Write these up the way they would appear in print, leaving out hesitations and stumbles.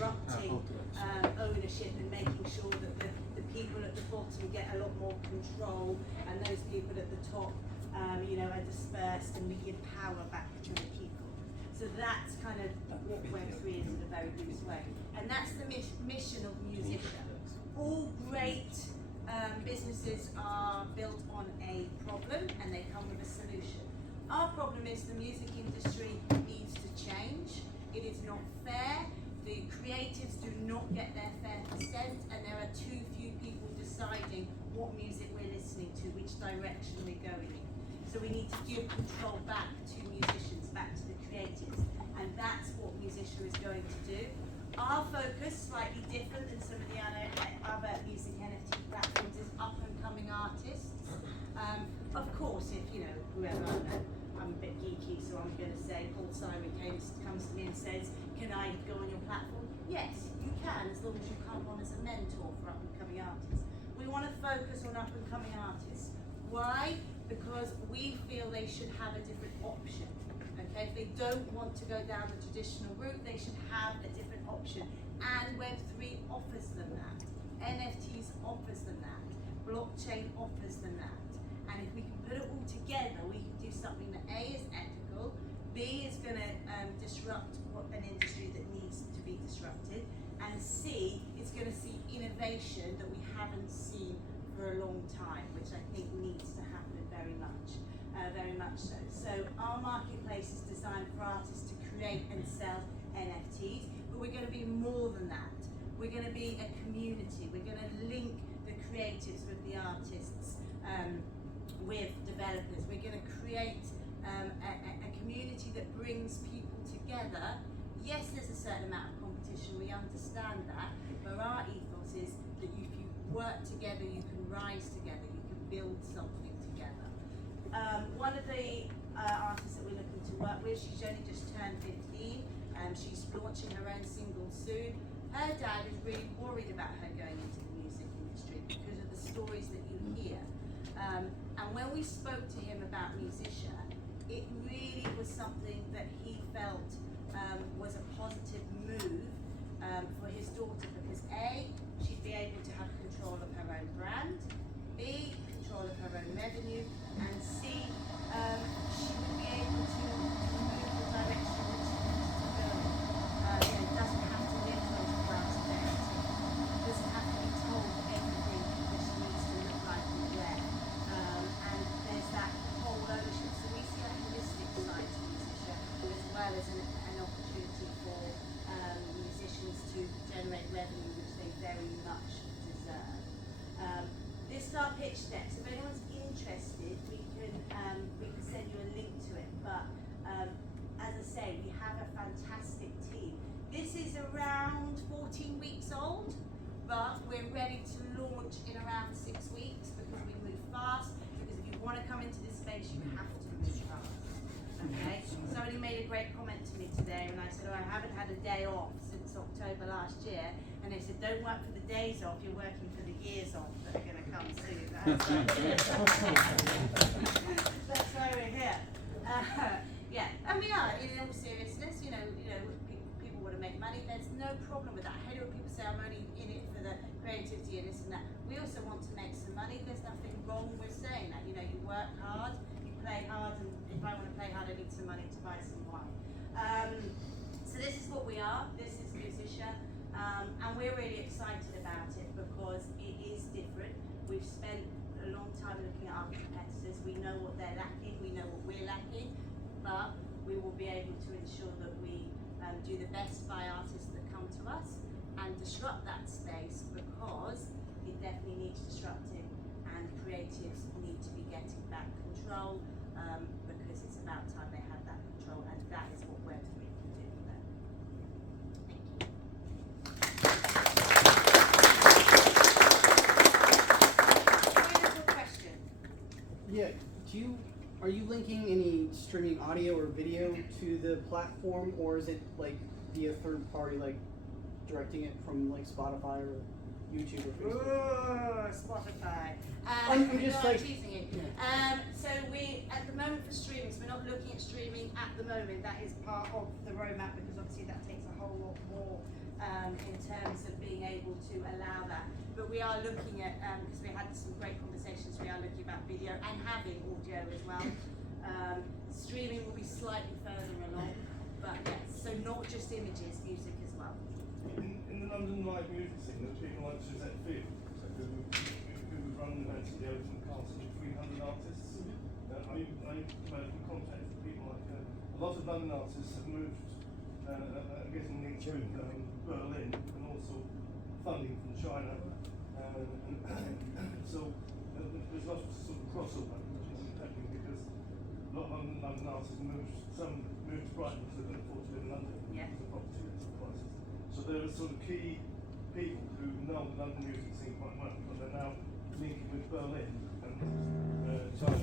disrupting ownership and making sure that the people at the bottom get a lot more control and those people at the top are dispersed, and we give power back to the people. So that's kind of what Web3 is in a very loose way. And that's the mission of Musician. All great businesses are built on a problem and they come with a solution. Our problem is the music industry needs to change. It is not fair. The creatives do not get their fair percent, and there are too few people deciding what music we're listening to, which direction we're going in. So we need to give control back to musicians, back to the creatives, and that's what Musician is going to do. Our focus, slightly different than some of the other music NFT platforms, is up and coming artists. Of course, if whoever, I'm a bit geeky, so I'm going to say Paul Simon comes to me and says, "Can I go on your platform?" Yes, you can, as long as you come on as a mentor for up and coming artists. We want to focus on up and coming artists. Why? Because we feel they should have a different option. Okay, if they don't want to go down the traditional route, they should have a different option. And Web3 offers them that. NFTs offers them that. Blockchain offers them that. And if we can put it all together, we can do something that A is ethical, B is going to disrupt an industry that needs to be disrupted, and C, it's going to see innovation that we haven't seen for a long time, which I think needs to happen very much so. So our marketplace is designed for artists to create and sell NFTs, but we're going to be more than that. We're going to be a community. We're going to link the creatives with the artists, with developers. We're going to create a community that brings people together. Yes, there's a certain amount of competition, we understand that, but our ethos is that if you work together, you can rise together, you can build something together. One of the artists that we're looking to work with, she's only just turned 15, she's launching her own single soon. Her dad is really worried about her going into the music industry because of the stories that you hear. And when we spoke to him about Musician, it really was something that he felt was a positive move for his daughter, because A, she'd be able to have control of her own brand, B, control of her own revenue, and C, she would be able to move the direction that she wants to go. It doesn't have to live 24 hours a day. It doesn't have to be told everything that she needs to look like and wear. And there's that whole ownership. So we see a holistic side to Musician, as well as an opportunity for musicians to generate revenue, which they very much deserve. This is our pitch deck. So if anyone's interested, we can send you a link to it. But as I say, we have a fantastic team. This is around 14 weeks old, but we're ready to launch in around 6 weeks because we move fast. Because if you want to come into this space, you have to move fast. Okay? Somebody made a great comment to me today, and I said, "Oh, I haven't had a day off since October last year." And they said, "Don't work for the days off, you're working for the years off that are going to come soon." That's why we're here. Yeah, and we are, in all seriousness, people want to make money. There's no problem with that. I hate it when people say, "I'm only in it for the creativity and this and that." We also want to make some money. There's nothing wrong with saying that. You work hard, you play hard, and if I want to play hard, I need some money to buy some wine. So this is what we are. This is Musician. And we're really excited about it because it is different. We've spent a long time looking at our competitors. We know what they're lacking, we know what we're lacking, but we will be able to ensure that we do the best by artists that come to us and disrupt that space, because it definitely needs disrupting, and creatives need to be getting back control, because it's about time they had that control, and that is what Web3 can do for them. Thank you. Question. Yeah, are you linking any streaming audio or video to the platform, or is it like via third party, like directing it from like Spotify or YouTube or Facebook? Ooh, Spotify. I'm just like teasing you. Yeah. So we, at the moment for streaming, so we're not looking at streaming at the moment. That is part of the roadmap, because obviously that takes a whole lot more to allow that. But we are looking at, because we had some great conversations, we are looking about video and having audio as well. Streaming will be slightly further along, but yes, so not just images, music as well. In the London live music scene, there's people like Suzette Field, who would run events at the Open Castle with 300 artists. I come from contact with people like a lot of London artists have moved, getting linked to Berlin, and also funding from China. So there's lots of sort of crossover, which is happening because a lot of London artists some moved to Brighton because they couldn't afford to live in London because of property prices. So there are sort of key people who know the London music scene quite well, but they're now linking with Berlin and China. I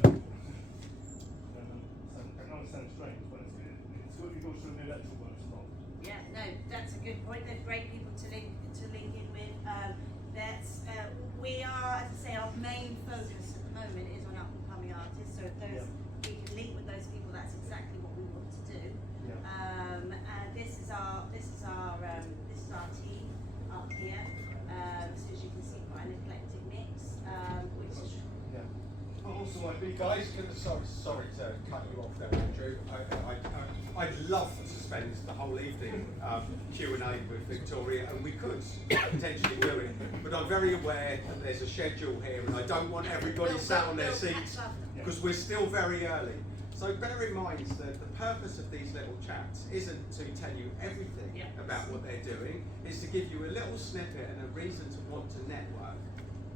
know it sounds strange, but it's good to go through the electoral works a lot. Yeah, no, that's a good point. They're great people to link in with. We are, as I say, our main focus at the moment is on up and coming artists. So if we can link with those people, that's exactly what we want to do. And this is our team up here. So as you can see, quite an eclectic mix, which is. But also my big Guys, sorry to cut you off there, Andrew. I'd love to spend the whole evening Q&A with Victoria, and we could potentially do it, but I'm very aware that there's a schedule here, and I don't want everybody sat on their seats, because we're still very early. So bear in mind that the purpose of these little chats isn't to tell you everything about what they're doing, it's to give you a little snippet and a reason to want to network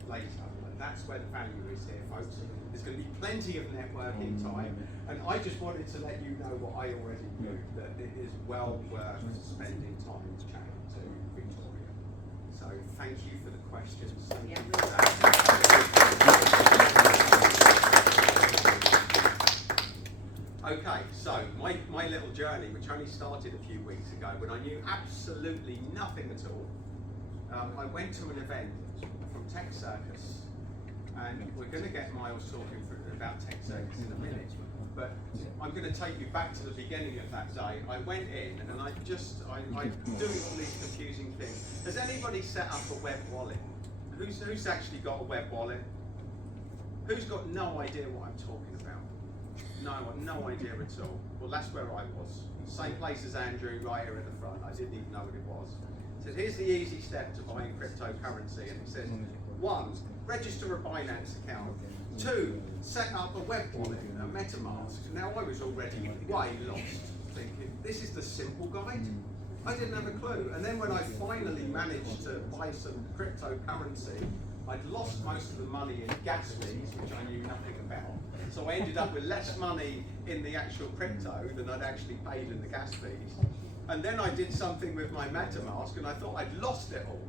later. That's where the value is here, folks. There's going to be plenty of networking time, and I just wanted to let you know what I already knew, that it is well worth spending time chatting to Victoria. So thank you for the questions. Thank you for that. Okay, so my little journey, which only started a few weeks ago, when I knew absolutely nothing at all, I went to an event from Tech Circus. And we're going to get Miles talking about Tech Circus in a minute, but I'm going to take you back to the beginning of that day. I went in and I'm doing all these confusing things. Has anybody set up a web wallet? Who's actually got a web wallet? Who's got no idea what I'm talking about? No idea at all. Well, that's where I was. Same place as Andrew, right here at the front. I didn't even know what it was. It says, here's the easy step to buying cryptocurrency, and it says, 1, register a Binance account. 2, set up a web wallet, a MetaMask. Now I was already way lost, thinking, this is the simple guide? I didn't have a clue. And then when I finally managed to buy some cryptocurrency, I'd lost most of the money in gas fees, which I knew nothing about. So I ended up with less money in the actual crypto than I'd actually paid in the gas fees. And then I did something with my MetaMask and I thought I'd lost it all.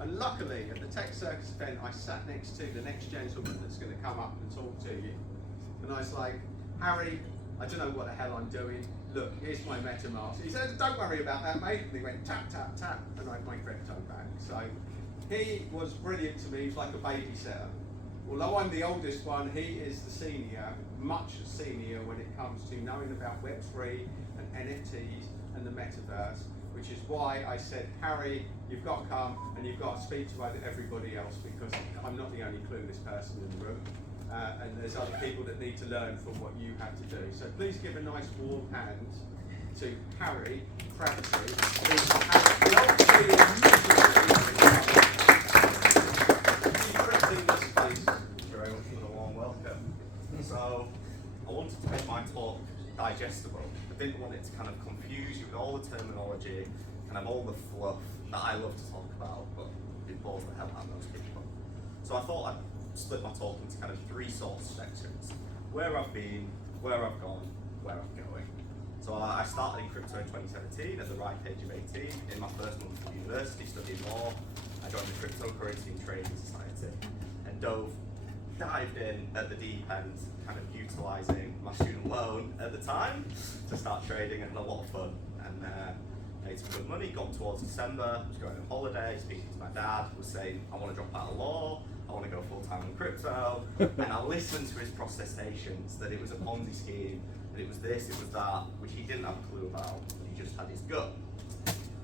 And luckily, at the Tech Circus event, I sat next to the next gentleman that's going to come up and talk to you. And I was like, Harry, I don't know what the hell I'm doing. Look, here's my MetaMask. He said, don't worry about that, mate. And he went tap, tap, tap, and I had my crypto back. So he was brilliant to me. He was like a babysitter. Although I'm the oldest one, he is the senior, much senior when it comes to knowing about Web3 and NFTs and the metaverse, which is why I said, Harry, you've got to come and you've got to speak to everybody else, because I'm not the only clueless person in the room. And there's other people that need to learn from what you have to do. So please give a nice warm hand to Harry Crabtree, who's very much for the warm welcome. So I wanted to make my talk digestible. I didn't want it to kind of confuse you with all the terminology, kind of all the fluff that I love to talk about, but it bores the hell out of most people. So I thought I'd split my talk into kind of 3 sort of sections: where I've been, where I've gone, where I'm going. So I started in crypto in 2017 at the ripe age of 18. In my first month of university studying law, I joined the Cryptocurrency and Trading Society and dived in at the deep end, kind of utilising my student loan at the time to start trading, and had a lot of fun. And made some good money. Got towards December, was going on holiday, speaking to my dad, was saying, I want to drop out of law, I want to go full time in crypto. And I listened to his protestations that it was a Ponzi scheme, that it was this, it was that, which he didn't have a clue about, he just had his gut.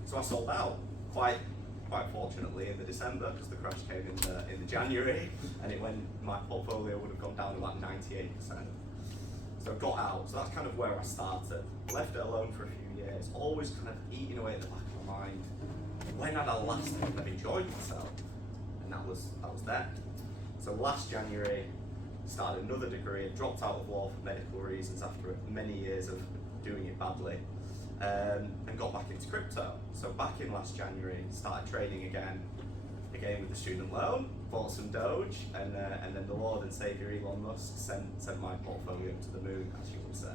So I sold out quite quite fortunately in the December, because the crash came in the January, and my portfolio would have gone down to about 98%. So I got out, so that's kind of where I started. Left it alone for a few years, always kind of eating away at the back of my mind. When had I last kind of enjoyed myself? And that was then. So last January, started another degree, dropped out of law for medical reasons after many years of doing it badly, and got back into crypto. So back in last January, started trading again with the student loan, bought some Doge, and then the Lord and Saviour Elon Musk sent my portfolio to the moon, as you would say.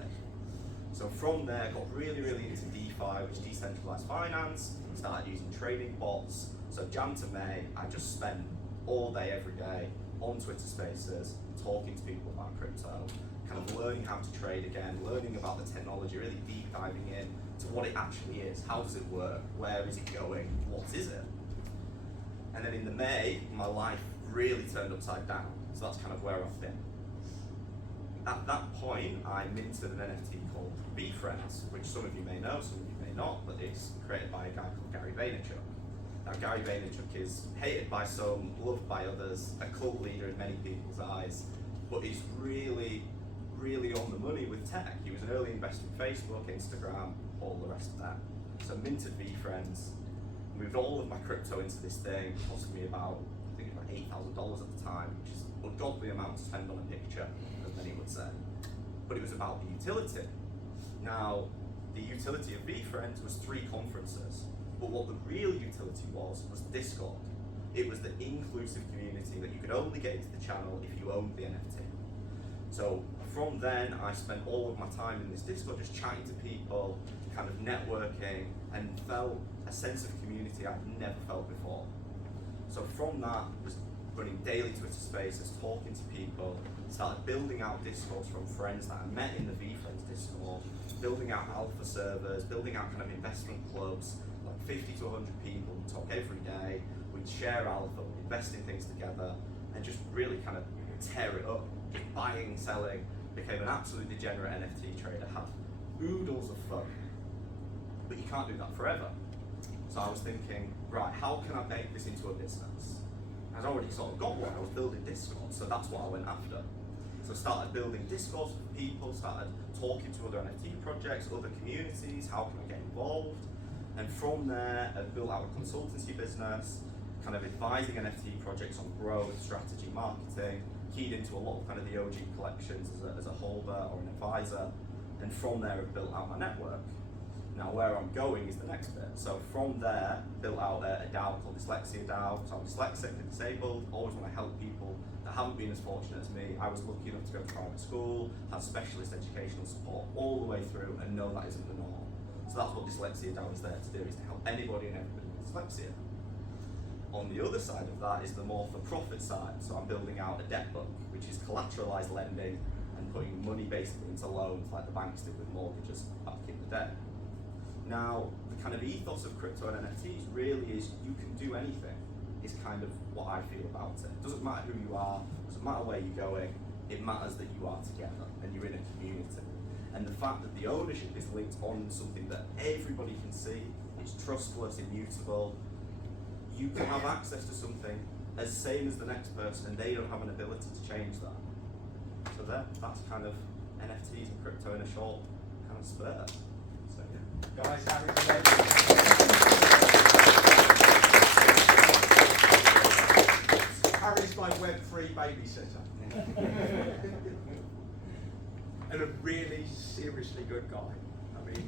So from there, got really into DeFi, which is decentralized finance, started using trading bots. So Jan to May, I just spent all day, every day, on Twitter Spaces, talking to people about crypto, kind of learning how to trade again, learning about the technology, really deep diving in to what it actually is, how does it work, where is it going, what is it? And then in the May, my life really turned upside down. So that's kind of where I've been. At that point, I minted an NFT called VeeFriends, which some of you may know, some of you may not, but it's created by a guy called Gary Vaynerchuk. Now, Gary Vaynerchuk is hated by some, loved by others, a cult leader in many people's eyes, but he's really on the money with tech. He was an early investor in Facebook, Instagram, all the rest of that. So minted VeeFriends, moved all of my crypto into this thing, cost me about, I think it was about $8,000 at the time, which is an ungodly amount to spend on a picture, as many would say. But it was about the utility. Now, the utility of VeeFriends was 3 conferences. But what the real utility was Discord. It was the inclusive community that you could only get into the channel if you owned the NFT. So from then, I spent all of my time in this Discord just chatting to people, kind of networking, and felt a sense of community I'd never felt before. So from that, was running daily Twitter Spaces, talking to people, started building out Discords from friends that I met in the VeeFriends Discord, building out alpha servers, building out kind of investment clubs, like 50 to 100 people, we'd talk every day, we'd share alpha, we'd invest in things together, and just really kind of tear it up, just buying, selling, became an absolute degenerate NFT trader, had oodles of fun, but you can't do that forever. So I was thinking, right, how can I make this into a business? I'd already sort of got one, I was building Discord, so that's what I went after. So I started building Discords with people, started talking to other NFT projects, other communities, how can I get involved? And from there, I built out a consultancy business, kind of advising NFT projects on growth, strategy, marketing, keyed into a lot of kind of the OG collections as a holder or an advisor. And from there, I've built out my network. Now, where I'm going is the next bit. So from there, built out a DAO called Dyslexia DAO. So I'm dyslexic and disabled, always want to help people that haven't been as fortunate as me. I was lucky enough to go to private school, had specialist educational support all the way through, and know that isn't the norm. So that's what Dyslexia DAO is there to do, is to help anybody and everybody with dyslexia. On the other side of that is the more for-profit side. So I'm building out a debt book, which is collateralized lending and putting money basically into loans like the banks did with mortgages back in the day. Now, the kind of ethos of crypto and NFTs really is you can do anything, is kind of what I feel about it. It doesn't matter who you are, it doesn't matter where you're going, it matters that you are together and you're in a community. And the fact that the ownership is linked on something that everybody can see, it's trustless, immutable, you can have access to something as same as the next person and they don't have an ability to change that. So that's kind of NFTs and crypto in a short kind of spurt. So yeah. Guys, Harry's my Web3 babysitter. And a really seriously good guy. I mean,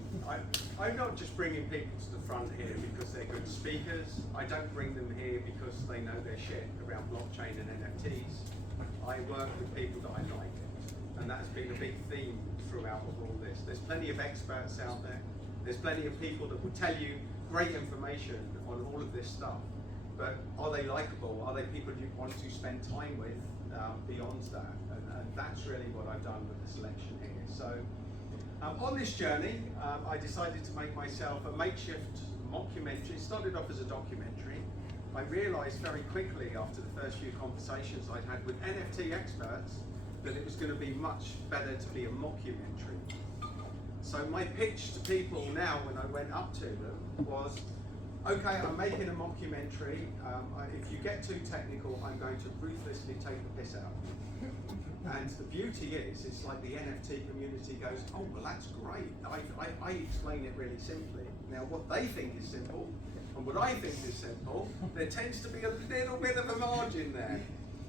I'm not just bringing people to the front here because they're good speakers. I don't bring them here because they know their shit around blockchain and NFTs. I work with people that I like. And that's been a big theme throughout all this. There's plenty of experts out there. There's plenty of people that will tell you great information on all of this stuff. But are they likable? Are they people you want to spend time with beyond that? And that's really what I've done with the selection here. So on this journey, I decided to make myself a makeshift mockumentary. It started off as a documentary. I realized very quickly after the first few conversations I'd had with NFT experts that it was going to be much better to be a mockumentary. So my pitch to people now when I went up to them was, okay, I'm making a mockumentary. If you get too technical, I'm going to ruthlessly take the piss out. And the beauty is, it's like the NFT community goes, oh, well, that's great. I explain it really simply. Now, what they think is simple, and what I think is simple, there tends to be a little bit of a margin there.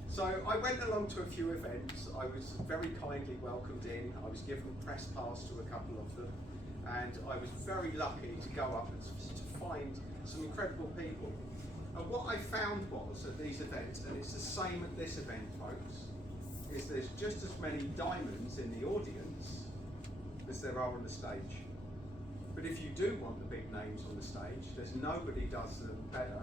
So I went along to a few events. I was very kindly welcomed in. I was given a press pass to a couple of them. And I was very lucky to go up and to find some incredible people. And what I found was at these events, and it's the same at this event, folks, is there's just as many diamonds in the audience as there are on the stage. But if you do want the big names on the stage, there's nobody does them better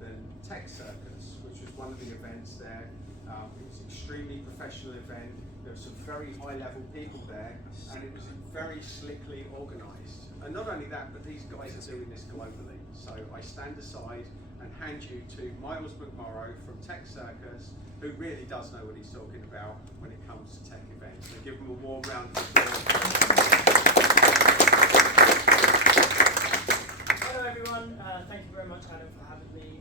than Tech Circus, which was one of the events there. It was an extremely professional event. There were some very high-level people there, and it was very slickly organised. And not only that, but these guys are doing this globally. So I stand aside and hand you to Miles McMorrow from Tech Circus, who really does know what he's talking about when it comes to tech events. So give him a warm round of applause. Hello everyone, thank you very much Adam for having me,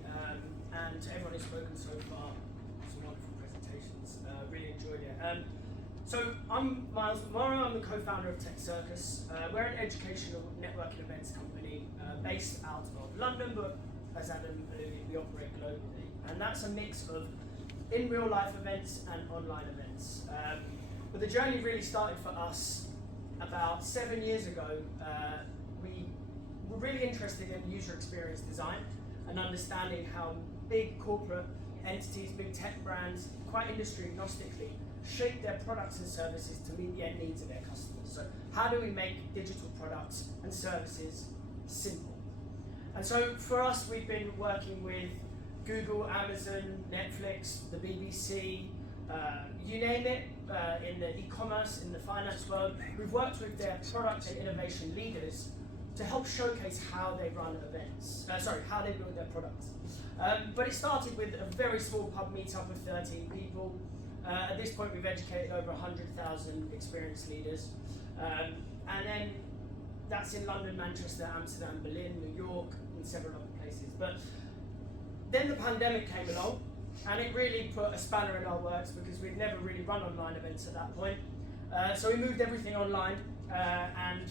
and to everyone who's spoken so far, some wonderful presentations, really enjoyed it. So I'm Miles McMorrow, I'm the co-founder of Tech Circus. We're an educational networking events company based out of London, but as Adam alluded, we operate globally. And that's a mix of in real life events and online events. But the journey really started for us about 7 years ago. We were really interested in user experience design and understanding how big corporate entities, big tech brands, quite industry agnostically, shape their products and services to meet the end needs of their customers. So how do we make digital products and services simple? And so for us, we've been working with Google, Amazon, Netflix, the BBC, you name it, in the e-commerce, in the finance world. We've worked with their product and innovation leaders to help showcase how they run events, how they build their products. But it started with a very small pub meetup of 13 people. At this point, we've educated over 100,000 experienced leaders. And then that's in London, Manchester, Amsterdam, Berlin, New York, and several other places. But then the pandemic came along, and it really put a spanner in our works because we'd never really run online events at that point. So we moved everything online, and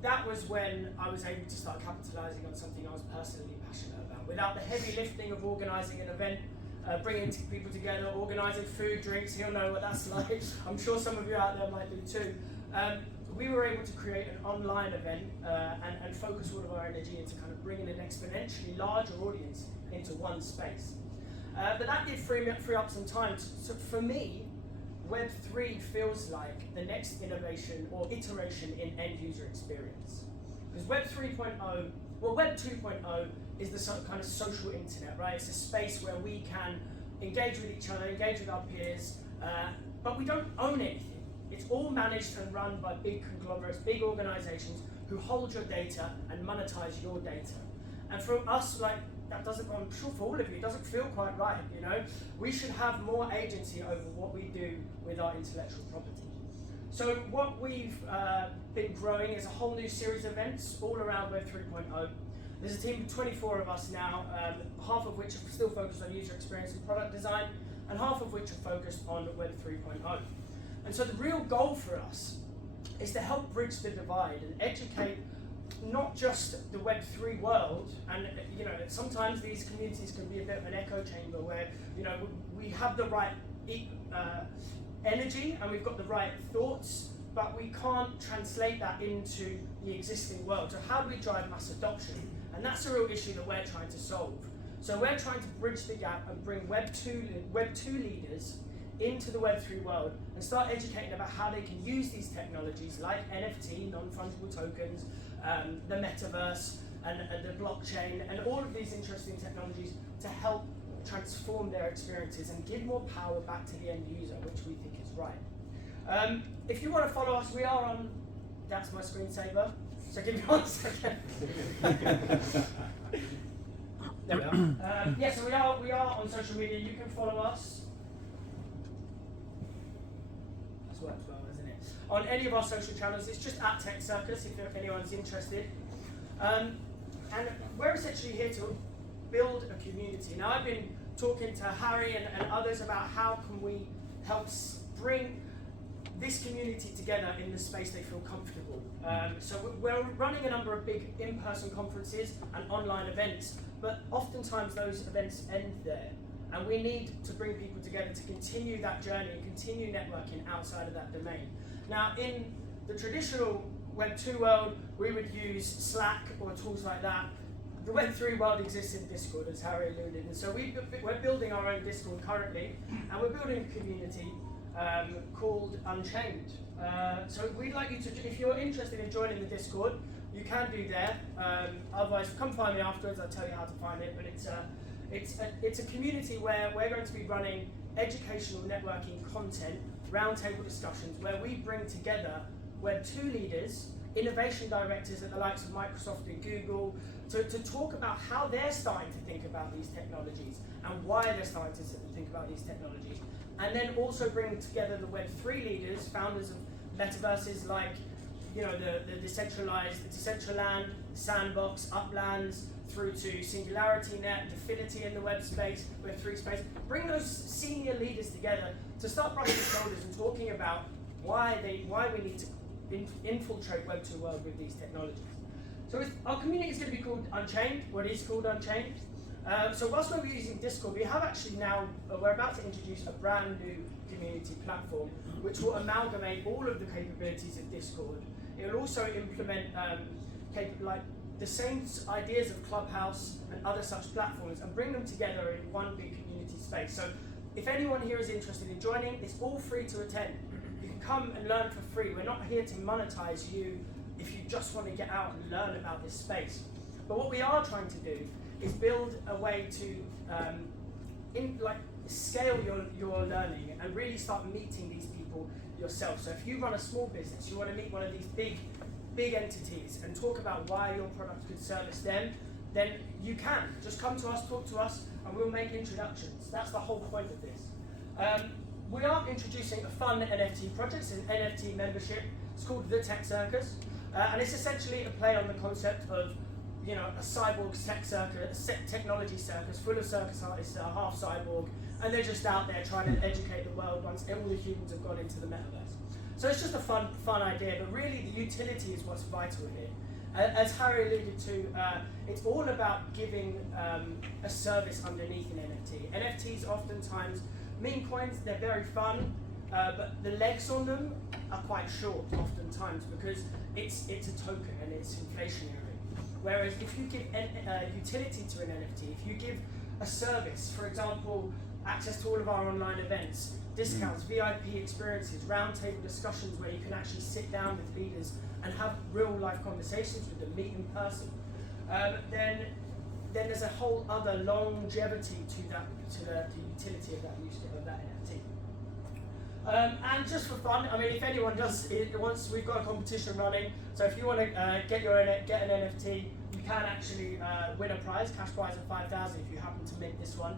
that was when I was able to start capitalising on something I was personally passionate about. Without the heavy lifting of organising an event, bringing people together, organising food, drinks, he'll know what that's like. I'm sure some of you out there might do too. We were able to create an online event and focus all of our energy into kind of bringing an exponentially larger audience into one space. But that did free up some time. So for me, Web3 feels like the next innovation or iteration in end user experience. Because Web 3.0, well, Web 2.0 is the kind of social internet, right? It's a space where we can engage with each other, engage with our peers, but we don't own anything. It's all managed and run by big conglomerates, big organizations who hold your data and monetize your data. And for us, like, that doesn't, I'm sure for all of you, it doesn't feel quite right, you know? We should have more agency over what we do with our intellectual property. So what we've been growing is a whole new series of events all around Web 3.0. There's a team of 24 of us now, half of which are still focused on user experience and product design, and half of which are focused on Web 3.0. And so the real goal for us is to help bridge the divide and educate not just the Web3 world, and you know, sometimes these communities can be a bit of an echo chamber where, you know, we have the right energy and we've got the right thoughts, but we can't translate that into the existing world. So how do we drive mass adoption? And that's a real issue that we're trying to solve. So we're trying to bridge the gap and bring Web 2 leaders into the Web3 world and start educating about how they can use these technologies like NFT, non-fungible tokens, the metaverse, and the blockchain, and all of these interesting technologies to help transform their experiences and give more power back to the end user, which we think is right. If you want to follow us, we are on, that's my screensaver, so give me 1 second. There we are. Yeah, so we are on social media. You can follow us. That's worked well, isn't it? On any of our social channels, it's just at Tech Circus if anyone's interested. and we're essentially here to build a community. Now, I've been talking to Harry and others about how can we help bring this community together in the space they feel comfortable. So we're running a number of big in-person conferences and online events, but oftentimes those events end there. And we need to bring people together to continue that journey and continue networking outside of that domain. Now, in the traditional Web 2 world, we would use Slack or tools like that. The Web 3 world exists in Discord, as Harry alluded, and so we're building our own Discord currently, and we're building a community called Unchained. So we'd like you to, if you're interested in joining the Discord, you can do there. Otherwise, come find me afterwards. I'll tell you how to find it. But it's a community where we're going to be running educational networking content, roundtable discussions, where we bring together Web 2 leaders, innovation directors at the likes of Microsoft and Google, to talk about how they're starting to think about these technologies and why they're starting to think about these technologies. And then also bring together the Web 3 leaders, founders of metaverses like, you know, the Decentraland, Sandbox, Uplands, through to SingularityNet, Definity in the web space, Web 3 space. Bring those senior leaders together to start brushing shoulders and talking about why we need to infiltrate Web 2 world with these technologies. So our community is going to be called Unchained, what is called Unchained. So whilst we're using Discord, we have actually now, we're about to introduce a brand new community platform which will amalgamate all of the capabilities of Discord. It will also implement like the same ideas of Clubhouse and other such platforms and bring them together in one big community space. So if anyone here is interested in joining, it's all free to attend. You can come and learn for free. We're not here to monetize you if you just want to get out and learn about this space. But what we are trying to do is build a way to scale your learning and really start meeting these people yourself. So if you run a small business, you want to meet one of these big entities and talk about why your product could service them, then you can. Just come to us, talk to us, and we'll make introductions. That's the whole point of this. We are introducing a fun NFT project. It's an NFT membership. It's called The Tech Circus. And it's essentially a play on the concept of, you know, a cyborg tech circus, a technology circus full of circus artists that are half cyborg, and they're just out there trying to educate the world once all the humans have gone into the metaverse. So it's just a fun idea, but really the utility is what's vital here. As Harry alluded to, it's all about giving a service underneath an NFT. NFTs oftentimes, meme coins, they're very fun, but the legs on them are quite short oftentimes because it's a token and it's inflationary. Whereas if you give utility to an NFT, if you give a service, for example, access to all of our online events, discounts, VIP experiences, roundtable discussions where you can actually sit down with leaders and have real life conversations with them, meet in person, then there's a whole other longevity to the utility of that NFT. And just for fun, I mean, if anyone we've got a competition running, so if you want to get an NFT, you can actually win a prize, cash prize of 5,000 if you happen to mint this one.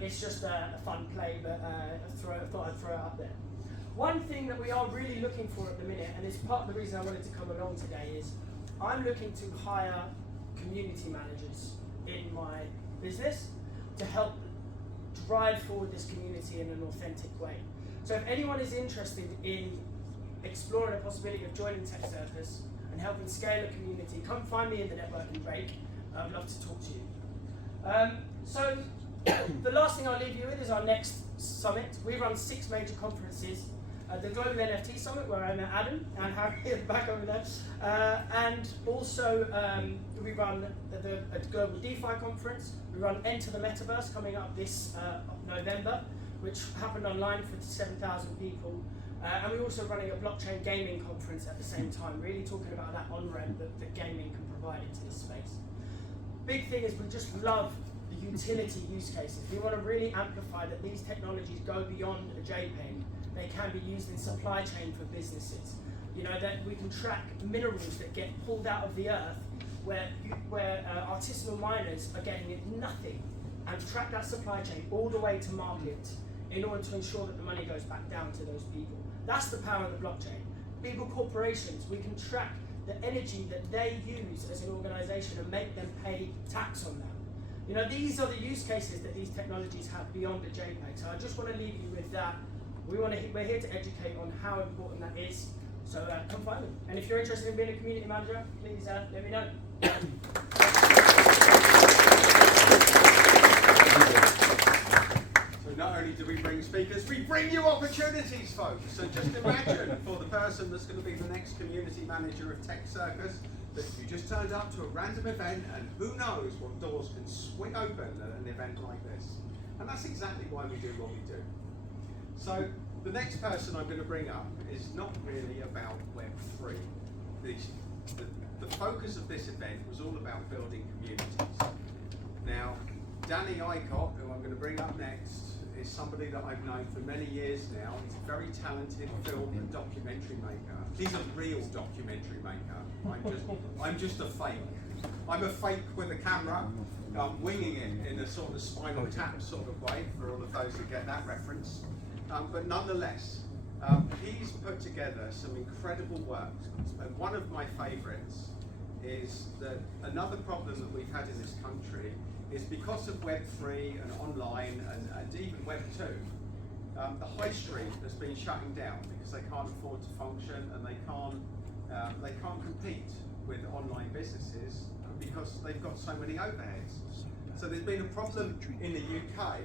It's just a fun play, but I thought I'd throw it up there. One thing that we are really looking for at the minute, and it's part of the reason I wanted to come along today, is I'm looking to hire community managers in my business to help drive forward this community in an authentic way. So if anyone is interested in exploring the possibility of joining Tech Circus and helping scale a community, come find me in the networking break. I'd love to talk to you. So the last thing I'll leave you with is our next summit. We run 6 major conferences. The Global NFT Summit, where I met Adam and Harry back over there. And also we run a Global DeFi Conference. We run Enter the Metaverse coming up this November, which happened online for 7,000 people. And we're also running a blockchain gaming conference at the same time, really talking about that on-ramp that gaming can provide into this space. Big thing is we just love the utility use cases. We want to really amplify that these technologies go beyond a JPEG. They can be used in supply chain for businesses. You know, that we can track minerals that get pulled out of the earth where artisanal miners are getting nothing, and track that supply chain all the way to market in order to ensure that the money goes back down to those people. That's the power of the blockchain. Bigger corporations, we can track the energy that they use as an organisation and make them pay tax on that. You know, these are the use cases that these technologies have beyond the JPEG. So I just want to leave you with that. We're here to educate on how important that is. So come find them. And if you're interested in being a community manager, please let me know. So not only do we bring speakers, we bring you opportunities, folks. So just imagine for the person that's going to be the next community manager of Tech Circus, that you just turned up to a random event and who knows what doors can swing open at an event like this. And that's exactly why we do what we do. So the next person I'm going to bring up is not really about Web3. The focus of this event was all about building communities. Now, Danny Icott, who I'm going to bring up next, is somebody that I've known for many years now. He's a very talented film and documentary maker. He's a real documentary maker. I'm just a fake. I'm a fake with a camera, winging it in a sort of Spinal Tap sort of way, for all of those who get that reference. But nonetheless, he's put together some incredible work. And one of my favourites is that another problem that we've had in this country is because of Web3 and online and even Web2, the high street has been shutting down because they can't afford to function and they can't compete with online businesses because they've got so many overheads. So there's been a problem in the UK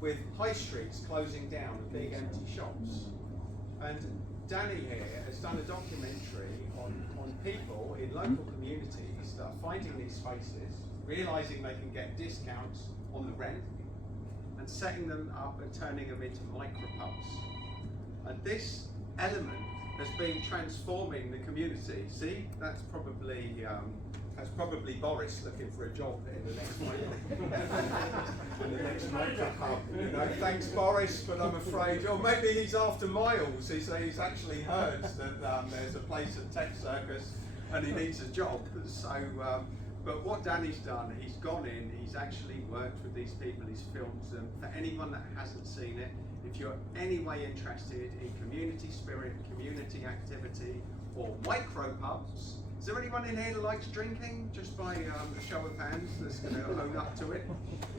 with high streets closing down and big empty shops. And Danny here has done a documentary on people in local communities that are finding these spaces, realising they can get discounts on the rent, and setting them up and turning them into micro-pubs. And this element has been transforming the community. See, that's probably Boris looking for a job in the next micro-pub. You know, thanks Boris, but I'm afraid, or maybe he's after Miles. He's actually heard that there's a place at Tech Circus and he needs a job. So. But what Danny's done, he's gone in, he's actually worked with these people, he's filmed them. For anyone that hasn't seen it, if you're any way interested in community spirit, community activity, or micro-pubs, is there anyone in here that likes drinking? Just by a show of hands that's going to own up to it.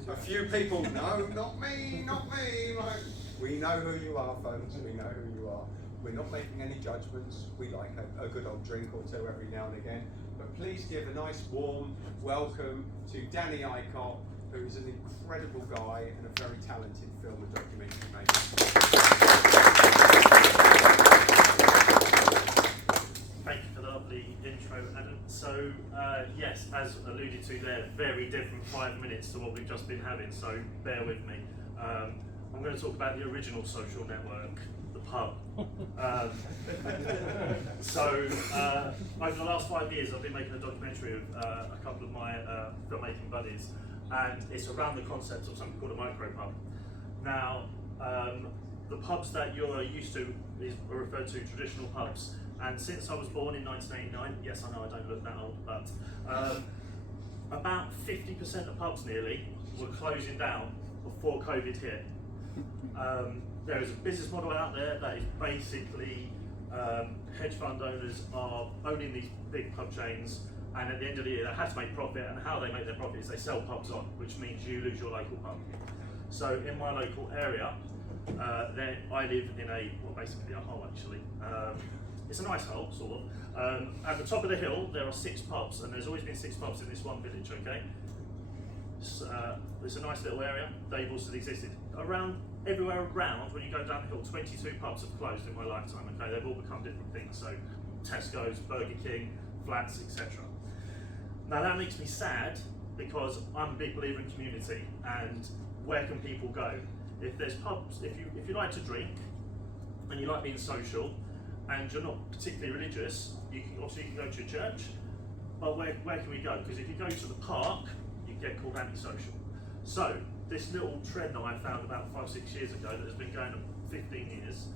A few people, no, not me, not me. Like, we know who you are, folks, we know who you are. We're not making any judgments. We like a good old drink or two every now and again. But please give a nice warm welcome to Danny Icott, who's an incredible guy and a very talented film and documentary maker. Thank you for the lovely intro, Adam. So, yes, as alluded to there, very different 5 minutes to what we've just been having, so bear with me. I'm going to talk about the original social network, the pub. Over the last 5 years, I've been making a documentary with a couple of my filmmaking buddies, and it's around the concept of something called a micro-pub. Now, the pubs that you're used to are referred to traditional pubs, and since I was born in 1989, yes, I know I don't look that old, but about 50% of pubs nearly were closing down before COVID hit. There is a business model out there that is basically hedge fund owners are owning these big pub chains, and at the end of the year they have to make profit, and how they make their profit is they sell pubs on, which means you lose your local pub. So in my local area, I live in basically a hole actually. It's a nice hole, sort of. At the top of the hill there are 6 pubs, and there's always been 6 pubs in this one village, okay? It's a nice little area. They've also existed everywhere around. When you go down the hill, 22 pubs have closed in my lifetime. Okay, they've all become different things. So Tesco's, Burger King, flats, etc. Now that makes me sad because I'm a big believer in community and where can people go? If there's pubs, if you like to drink and you like being social and you're not particularly religious, you can go to a church. But where can we go? Because if you go to the park, you get called antisocial. So this little trend that I found about 5-6 years ago that has been going on 15 years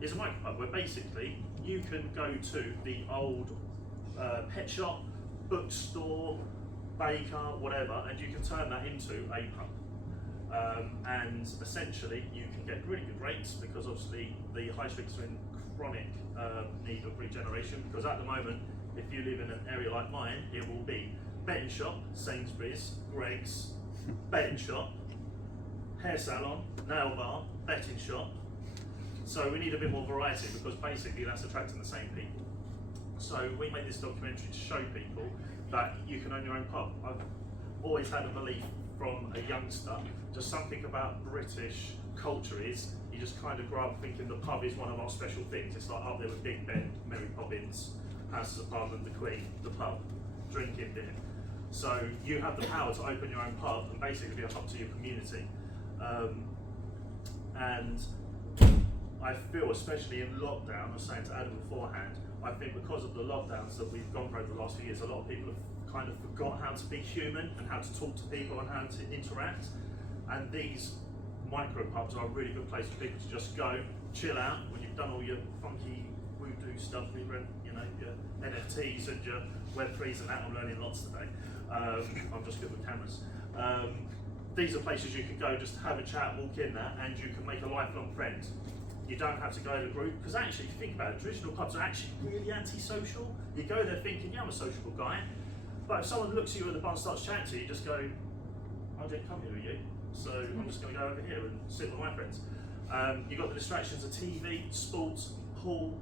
is a micropub where basically you can go to the old pet shop, bookstore, baker, whatever, and you can turn that into a pub. And essentially you can get really good rates because obviously the high streets are in chronic need of regeneration, because at the moment If you live in an area like mine, it will be betting shop, Sainsbury's, Greggs, betting shop, hair salon, nail bar, betting shop. So we need a bit more variety because basically that's attracting the same people. So we made this documentary to show people that you can own your own pub. I've always had a belief from a youngster, just something about British culture is, you just kind of grow up thinking the pub is one of our special things. It's like up there with Big Ben, Mary Poppins, Houses of Parliament, the Queen, the pub, drinking beer. So you have the power to open your own pub and basically be a hub to your community. And I feel, especially in lockdown, I was saying to Adam beforehand, I think because of the lockdowns that we've gone through over the last few years, a lot of people have kind of forgot how to be human and how to talk to people and how to interact. And these micro pubs are a really good place for people to just go, chill out when you've done all your funky voodoo stuff with your NFTs and your Web3s and that. I'm learning lots today. I'm just good with cameras. These are places you can go just have a chat, walk in there, and you can make a lifelong friend. You don't have to go in a group, because actually, if you think about it, traditional pubs are actually really antisocial. You go there thinking, yeah, I'm a sociable guy, but if someone looks at you at the bar and starts chatting to you, you just go, I didn't come here with you, so I'm just going to go over here and sit with my friends. You've got the distractions of TV, sports, pool.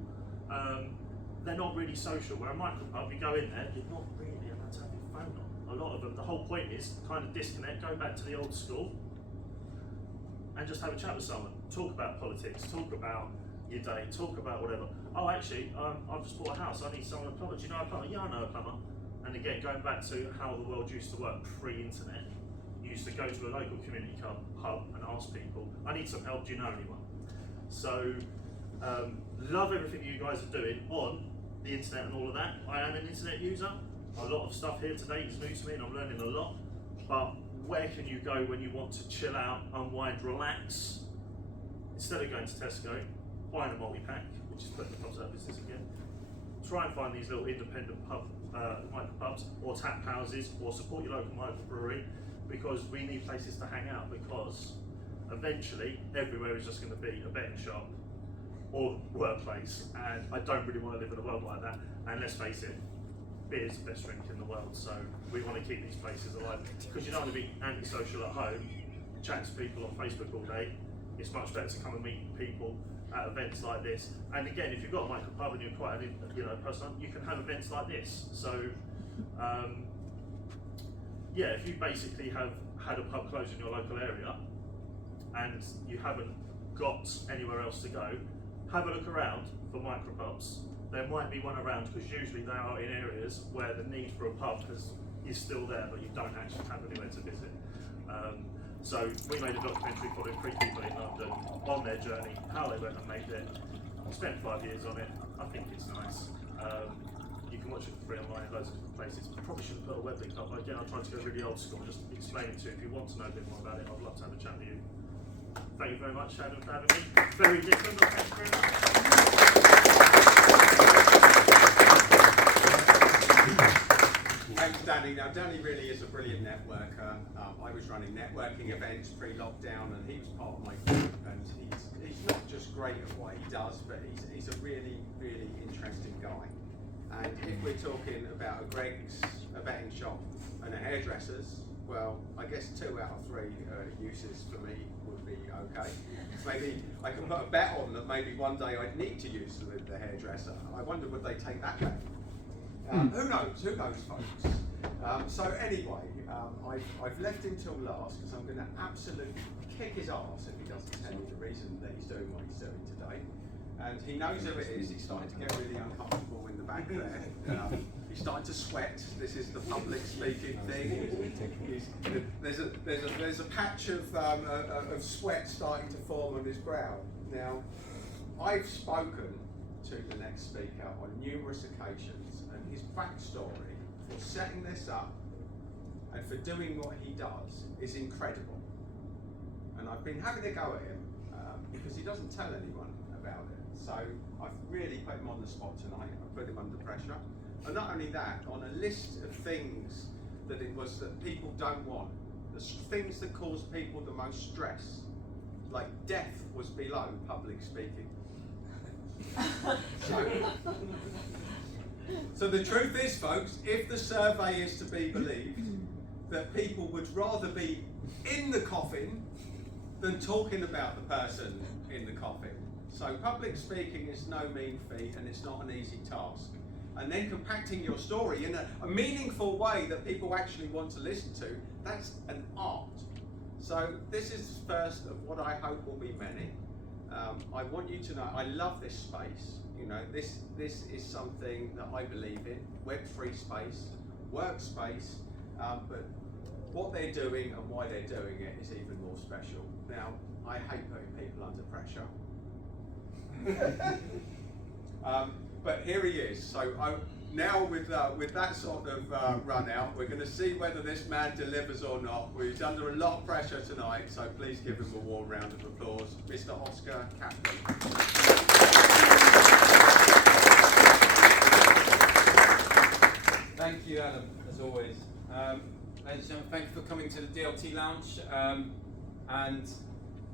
They're not really social. Where a micro pub, you go in there, you're not really allowed to have your phone on. A lot of them, the whole point is kind of disconnect, go back to the old school, and just have a chat with someone. Talk about politics, talk about your day, talk about whatever. Oh, actually, I've just bought a house, I need someone to plumber. Do you know a plumber? Yeah, I know a plumber. And again, going back to how the world used to work pre-internet, you used to go to a local community pub and ask people, I need some help, do you know anyone? So, love everything you guys are doing on the internet and all of that. I am an internet user. A lot of stuff here today is new to me and I'm learning a lot. But where can you go when you want to chill out, unwind, relax? Instead of going to Tesco, buying a multi-pack, which is putting the pubs out of business again. Try and find these little independent micro pubs or tap houses, or support your local microbrewery, because we need places to hang out, because eventually everywhere is just going to be a betting shop or workplace, and I don't really want to live in a world like that. And let's face it, beer is the best drink in the world, so we want to keep these places alive, because you don't want to be antisocial at home, chatting to people on Facebook all day. It's much better to come and meet people at events like this. And again, if you've got a micro pub and you're quite a person, you can have events like this. So yeah, if you basically have had a pub close in your local area and you haven't got anywhere else to go, have a look around for micro pubs. There might be one around, because usually they are in areas where the need for a pub is still there, but you don't actually have anywhere to visit. So we made a documentary following 3 people in London on their journey, how they went and made it. Spent 5 years on it. I think it's nice. You can watch it for free online in loads of different places. I probably should have put a web link up. Again, I tried to go really old school, just explain it to you. If you want to know a bit more about it, I'd love to have a chat with you. Thank you very much, Adam, for having me. Very different, but thanks very much. Thanks, Danny. Now, Danny really is a brilliant networker. I was running networking events pre-lockdown, and he was part of my group. And he's not just great at what he does, but he's a really, really interesting guy. And if we're talking about a Greggs, a betting shop, and a hairdresser's, well, I guess 2 out of 3 uses for me would be okay. Maybe I can put a bet on that maybe one day I'd need to use the hairdresser. I wonder, would they take that bet? Who knows, folks? So anyway, I've left him till last because I'm going to absolutely kick his arse if he doesn't tell me the reason that he's doing what he's doing today. And he knows who it is. He's starting to get really uncomfortable in the back there. He's starting to sweat. This is the public speaking thing. There's a patch of sweat starting to form on his brow. Now, I've spoken to the next speaker on numerous occasions, and his backstory for setting this up and for doing what he does is incredible. And I've been having a go at him because he doesn't tell anyone about it. So I've really put him on the spot tonight. I put him under pressure. And not only that, on a list of things that people don't want, the things that cause people the most stress, like death was below public speaking. So the truth is, folks, if the survey is to be believed, that people would rather be in the coffin than talking about the person in the coffin. So public speaking is no mean feat, and it's not an easy task. And then compacting your story in a meaningful way that people actually want to listen to, that's an art. So this is the first of what I hope will be many. I want you to know, I love this space. You know, this is something that I believe in, Web3 space, workspace, but what they're doing and why they're doing it is even more special. Now, I hate putting people under pressure. But here he is. So now with that sort of run out, we're going to see whether this man delivers or not. He's under a lot of pressure tonight, so please give him a warm round of applause. Mr. Oscar Kaplan. Thank you, Adam, as always. Ladies and gentlemen, thank you for coming to the DLT Lounge. And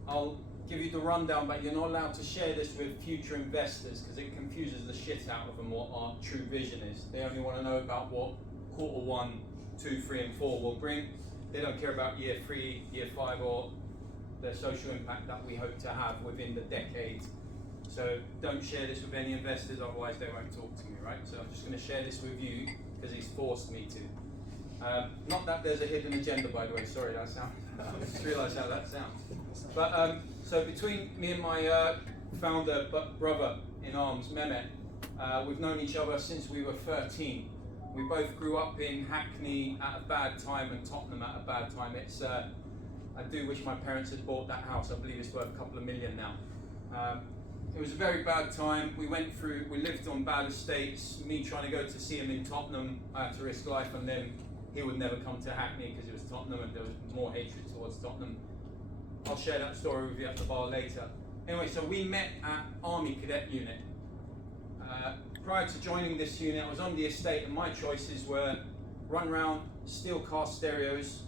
I'll give you the rundown, but you're not allowed to share this with future investors because it confuses the shit out of them what our true vision is. They only want to know about what quarter 1, 2, 3 and 4 will bring. They don't care about year 3, year 5 or the social impact that we hope to have within the decade. So don't share this with any investors, otherwise they won't talk to me, right? So I'm just going to share this with you because he's forced me to. Not that there's a hidden agenda, by the way. Sorry, that sounds. I just realised how that sounds. But so between me and my founder, brother in arms, Mehmet, we've known each other since we were 13. We both grew up in Hackney at a bad time and Tottenham at a bad time. It's I do wish my parents had bought that house. I believe it's worth a couple of million now. It was a very bad time. We lived on bad estates. Me trying to go to see him in Tottenham, I had to risk life, and then he would never come to Hackney because it was Tottenham and there was more hatred towards Tottenham. I'll share that story with you at the bar later. Anyway, so we met at Army Cadet Unit. Prior to joining this unit, I was on the estate and my choices were run around, steal car stereos,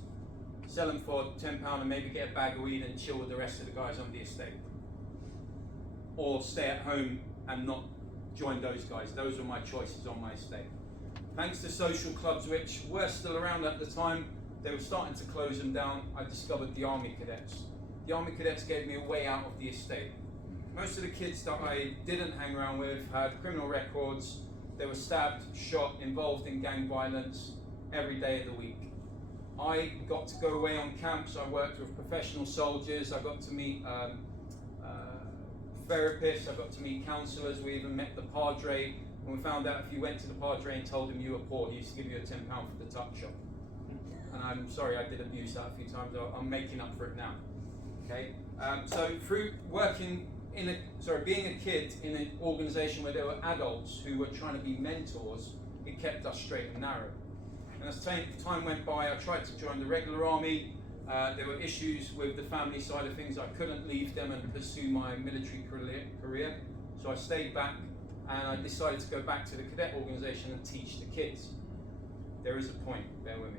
sell them for £10 and maybe get a bag of weed and chill with the rest of the guys on the estate. Or stay at home and not join those guys. Those were my choices on my estate. Thanks to social clubs, which were still around at the time, they were starting to close them down. I discovered the Army Cadets. The Army Cadets gave me a way out of the estate. Most of the kids that I didn't hang around with had criminal records. They were stabbed, shot, involved in gang violence every day of the week. I got to go away on camps. I worked with professional soldiers. I got to meet therapists. I got to meet counsellors. We even met the Padre. And we found out if you went to the Padre and told him you were poor, he used to give you a £10 for the tuck shop. And I'm sorry, I did abuse that a few times. I'm making up for it now. Okay. So through working being a kid in an organisation where there were adults who were trying to be mentors, it kept us straight and narrow. And as time went by, I tried to join the regular army. There were issues with the family side of things. I couldn't leave them and pursue my military career. So I stayed back and I decided to go back to the cadet organisation and teach the kids. There is a point, bear with me.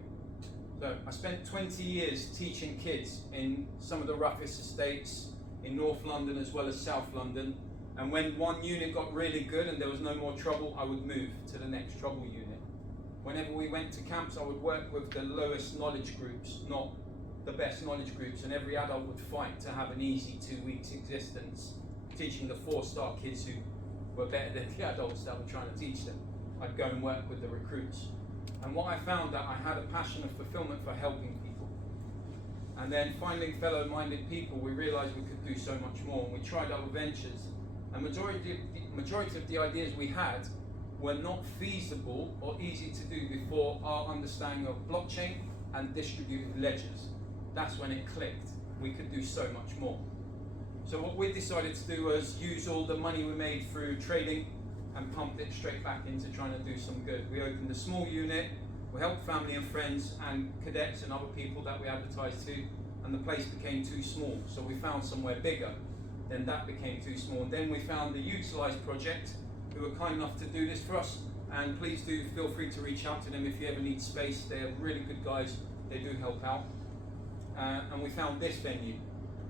So I spent 20 years teaching kids in some of the roughest estates in North London as well as South London. And when one unit got really good and there was no more trouble, I would move to the next trouble unit. Whenever we went to camps, I would work with the lowest knowledge groups, not the best knowledge groups, and every adult would fight to have an easy 2 weeks existence, teaching the 4-star kids who were better than the adults that were trying to teach them. I'd go and work with the recruits. And what I found that I had a passion of fulfillment for helping people. And then finding fellow-minded people, we realized we could do so much more. And we tried other ventures. And majority of the ideas we had were not feasible or easy to do before our understanding of blockchain and distributed ledgers. That's when it clicked. We could do so much more. So what we decided to do was use all the money we made through trading and pumped it straight back into trying to do some good. We opened a small unit, we helped family and friends and cadets and other people that we advertised to, and the place became too small. So we found somewhere bigger, then that became too small. And then we found the Utilise project, who were kind enough to do this for us. And please do feel free to reach out to them if you ever need space. They're really good guys, they do help out. And we found this venue.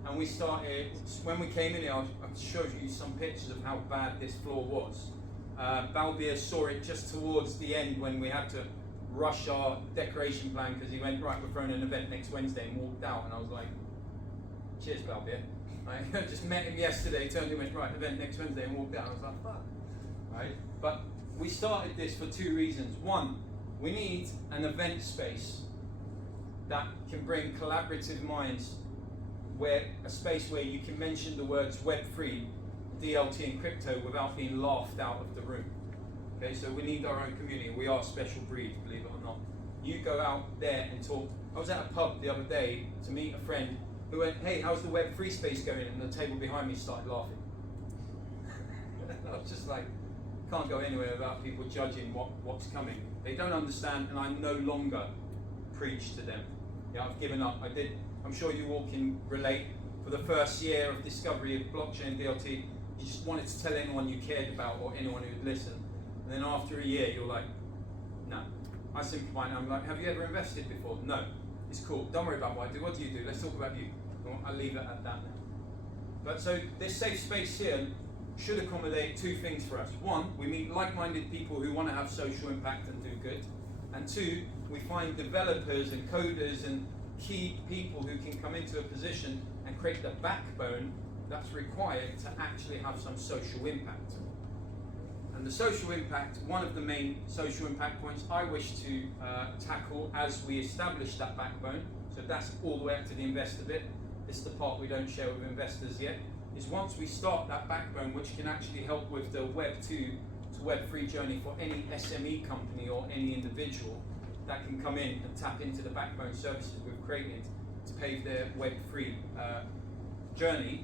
And we started, when we came in here, I showed you some pictures of how bad this floor was. Balbir saw it just towards the end when we had to rush our decoration plan because he went, right, we're throwing an event next Wednesday, and walked out. And I was like, cheers, Balbir. I just met him yesterday, turned and went, right, event next Wednesday, and walked out. I was like, fuck. Right? But we started this for two reasons. One, we need an event space that can bring collaborative minds, where a space where you can mention the words Web3, DLT and crypto without being laughed out of the room. Okay, so we need our own community. We are a special breed, believe it or not. You go out there and talk. I was at a pub the other day to meet a friend who went, hey, how's the Web3 space going? And the table behind me started laughing. I was just like, can't go anywhere without people judging what's coming. They don't understand, and I no longer preach to them. Yeah, I've given up. I'm sure you all can relate. For the first year of discovery of blockchain DLT, you just wanted to tell anyone you cared about or anyone who would listen. And then after a year, you're like, no. I simplify and I'm like, have you ever invested before? No. It's cool. Don't worry about what I do. What do you do? Let's talk about you. I'll leave it at that now. But so this safe space here should accommodate two things for us. One, we meet like-minded people who want to have social impact and do good. And two, we find developers and coders and key people who can come into a position and create the backbone that's required to actually have some social impact. And the social impact, one of the main social impact points I wish to tackle as we establish that backbone, so that's all the way up to the investor bit, this is the part we don't share with investors yet, is once we start that backbone, which can actually help with the Web 2 to Web 3 journey for any SME company or any individual that can come in and tap into the backbone services we've created to pave their Web 3 journey,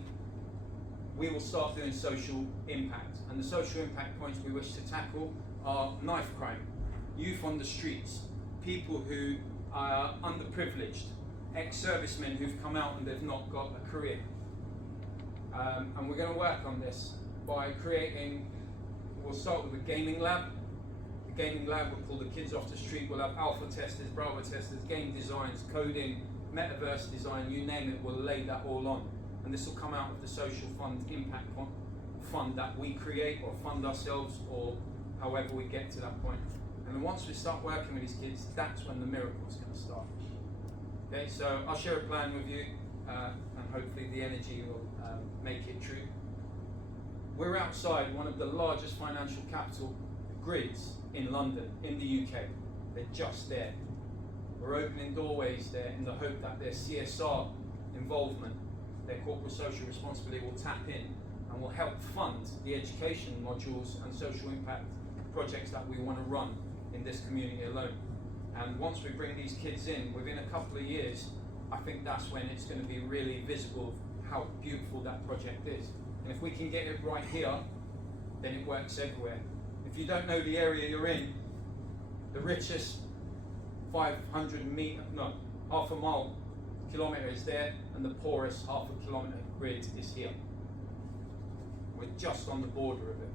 we will start doing social impact. And the social impact points we wish to tackle are knife crime, youth on the streets, people who are underprivileged, ex-servicemen who've come out and they've not got a career. And we're going to work on this by creating, we'll start with a gaming lab. The gaming lab will pull the kids off the street. We'll have alpha testers, Bravo testers, game designs, coding, metaverse design, you name it, we'll lay that all on. And this will come out of the social fund impact fund that we create or fund ourselves, or however we get to that point. And then once we start working with these kids, that's when the miracle's going to start. Okay, so I'll share a plan with you, and hopefully the energy will make it true. We're outside one of the largest financial capital grids in London, in the UK. They're just there. We're opening doorways there in the hope that their CSR involvement, their corporate social responsibility, will tap in and will help fund the education modules and social impact projects that we want to run in this community alone. And once we bring these kids in, within a couple of years, I think that's when it's going to be really visible how beautiful that project is. And if we can get it right here, then it works everywhere. If you don't know the area you're in, the richest 500 meter, no, half a mile kilometer is there, and the poorest half a kilometer grid is here. We're just on the border of it.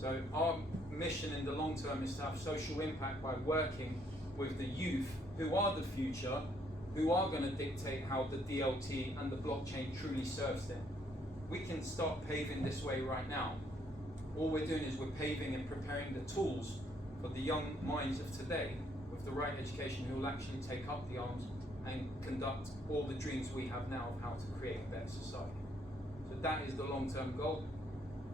So our mission in the long term is to have social impact by working with the youth who are the future, who are going to dictate how the DLT and the blockchain truly serves them. We can start paving this way right now. All we're doing is we're paving and preparing the tools for the young minds of today with the right education who will actually take up the arms and conduct all the dreams we have now of how to create a better society. So that is the long-term goal.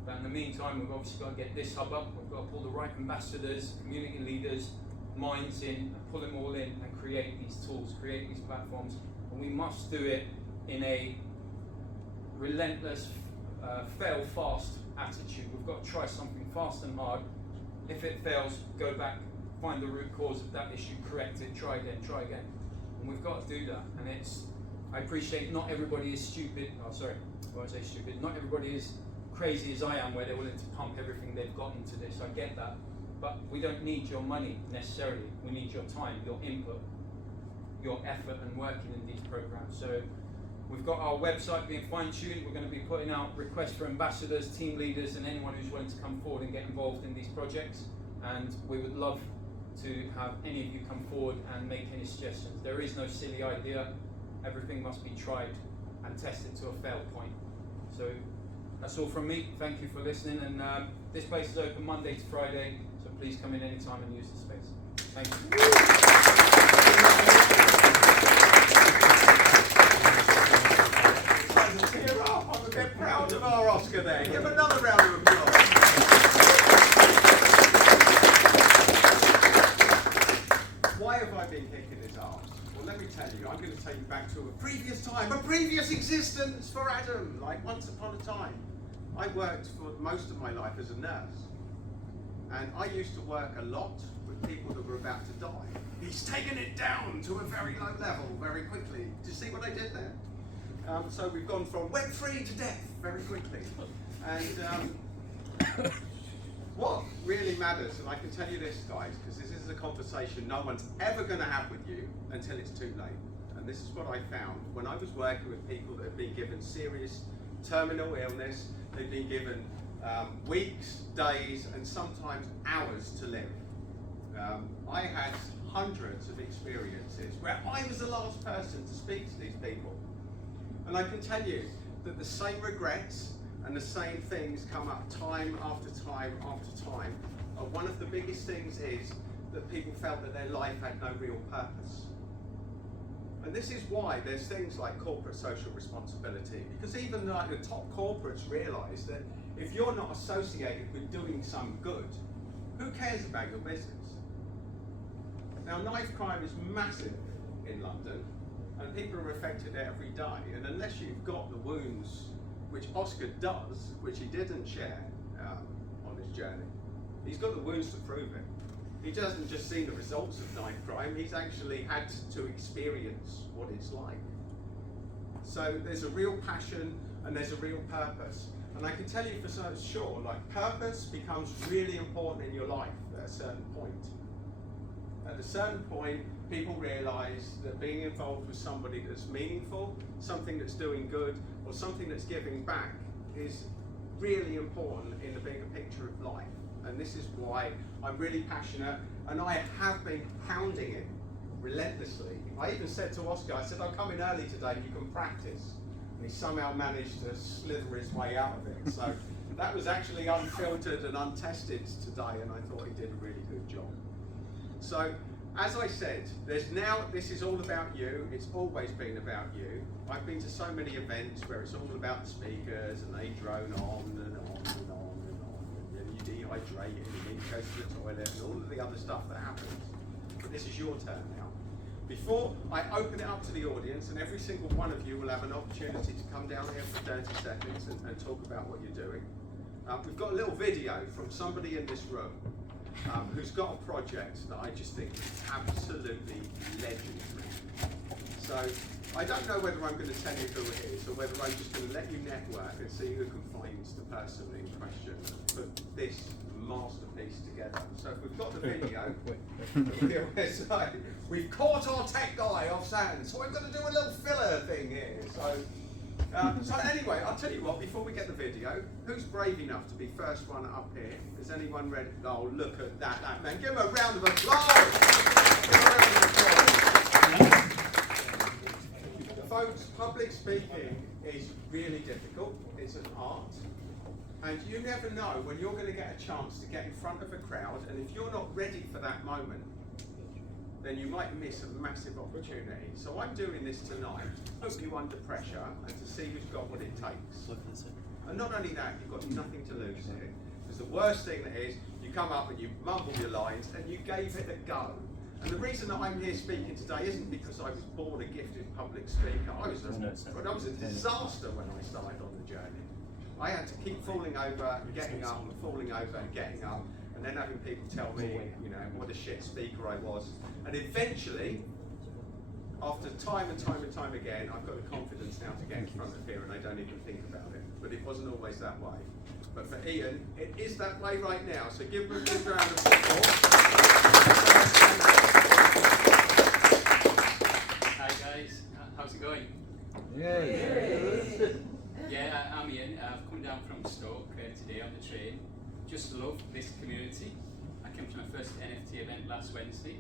But in the meantime, we've obviously got to get this hub up. We've got to pull the right ambassadors, community leaders, minds in, and pull them all in and create these tools, create these platforms. And we must do it in a relentless, fail fast attitude. We've got to try something fast and hard. If it fails, go back, find the root cause of that issue, correct it, try again, try again. And we've got to do that. And I appreciate not everybody is stupid. Oh, sorry, I won't say stupid. Not everybody is crazy as I am, where they're willing to pump everything they've got into this. I get that. But we don't need your money necessarily. We need your time, your input, your effort and working in these programs. So we've got our website being fine-tuned. We're going to be putting out requests for ambassadors, team leaders, and anyone who's willing to come forward and get involved in these projects. And we would love to have any of you come forward and make any suggestions. There is no silly idea. Everything must be tried and tested to a fail point. So That's all from me. Thank you for listening. And this place is open Monday to Friday, so please come in anytime and use the space. Thank you. Tear up. I'm a bit proud of our Oscar there. Give him another round of applause. Why have I been kicking his arse? Well, let me tell you, I'm going to take you back to a previous time, a previous existence for Adam, like once upon a time. I worked for most of my life as a nurse, and I used to work a lot with people that were about to die. He's taken it down to a very low level very quickly. Do you see what I did there? So we've gone from web-free to death very quickly. And what really matters, and I can tell you this, guys, because this is a conversation no one's ever going to have with you until it's too late. And this is what I found when I was working with people that had been given serious terminal illness. They've been given weeks, days, and sometimes hours to live. I had hundreds of experiences where I was the last person to speak to these people. And I can tell you that the same regrets and the same things come up time after time after time. One of the biggest things is that people felt that their life had no real purpose. And this is why there's things like corporate social responsibility, because even like the top corporates realise that if you're not associated with doing some good, who cares about your business? Now, knife crime is massive in London, and people are affected every day, and unless you've got the wounds, which Oscar does, which he didn't share on his journey, he's got the wounds to prove it. He doesn't just see the results of knife crime, he's actually had to experience what it's like. So there's a real passion and there's a real purpose. And I can tell you for sure, like, purpose becomes really important in your life at a certain point. At a certain point, people realise that being involved with somebody that's meaningful, something that's doing good, or something that's giving back is really important in the bigger picture of life. And this is why I'm really passionate, and I have been hounding him relentlessly. I even said to Oscar, I said, I'll come in early today, you can practice. And he somehow managed to slither his way out of it. So that was actually unfiltered and untested today, and I thought he did a really good job. So, as I said, this is all about you. It's always been about you. I've been to so many events where it's all about the speakers, and they drone on and on and on and on, and then you dehydrate and you need to go to the toilet and all of the other stuff that happens. But this is your turn now. Before I open it up to the audience, and every single one of you will have an opportunity to come down here for 30 seconds and talk about what you're doing. We've got a little video from somebody in this room who's got a project that I just think is absolutely legendary. So I don't know whether I'm going to tell you who it is or whether I'm just going to let you network and see who can find the person in question and put this masterpiece together. So if we've got the video, we've caught our tech guy off sand, so I'm going to do a little filler thing here. So anyway, I'll tell you what, before we get the video, who's brave enough to be first one up here? Is anyone ready? Oh, look at that man. Give him a round of applause. Folks, public speaking is really difficult. It's an art. And you never know when you're going to get a chance to get in front of a crowd, and if you're not ready for that moment, then you might miss a massive opportunity. So I'm doing this tonight to put you under pressure and to see who's got what it takes. And not only that, you've got nothing to lose here. Because the worst thing that is, you come up and you mumble your lines and you gave it a go. And the reason that I'm here speaking today isn't because I was born a gifted public speaker. I was a disaster when I started on the journey. I had to keep falling over and getting up and falling over and getting up, and then having people tell me, you know, what a shit speaker I was. And eventually, after time and time and time again, I've got the confidence now to get in front of here and I don't even think about it. But it wasn't always that way. But for Ian, it is that way right now. So give him a big round of applause. Hi guys, how's it going? Yeah, I'm Ian. I've come down from Stoke today on the train. Just love this community. I came to my first NFT event last Wednesday,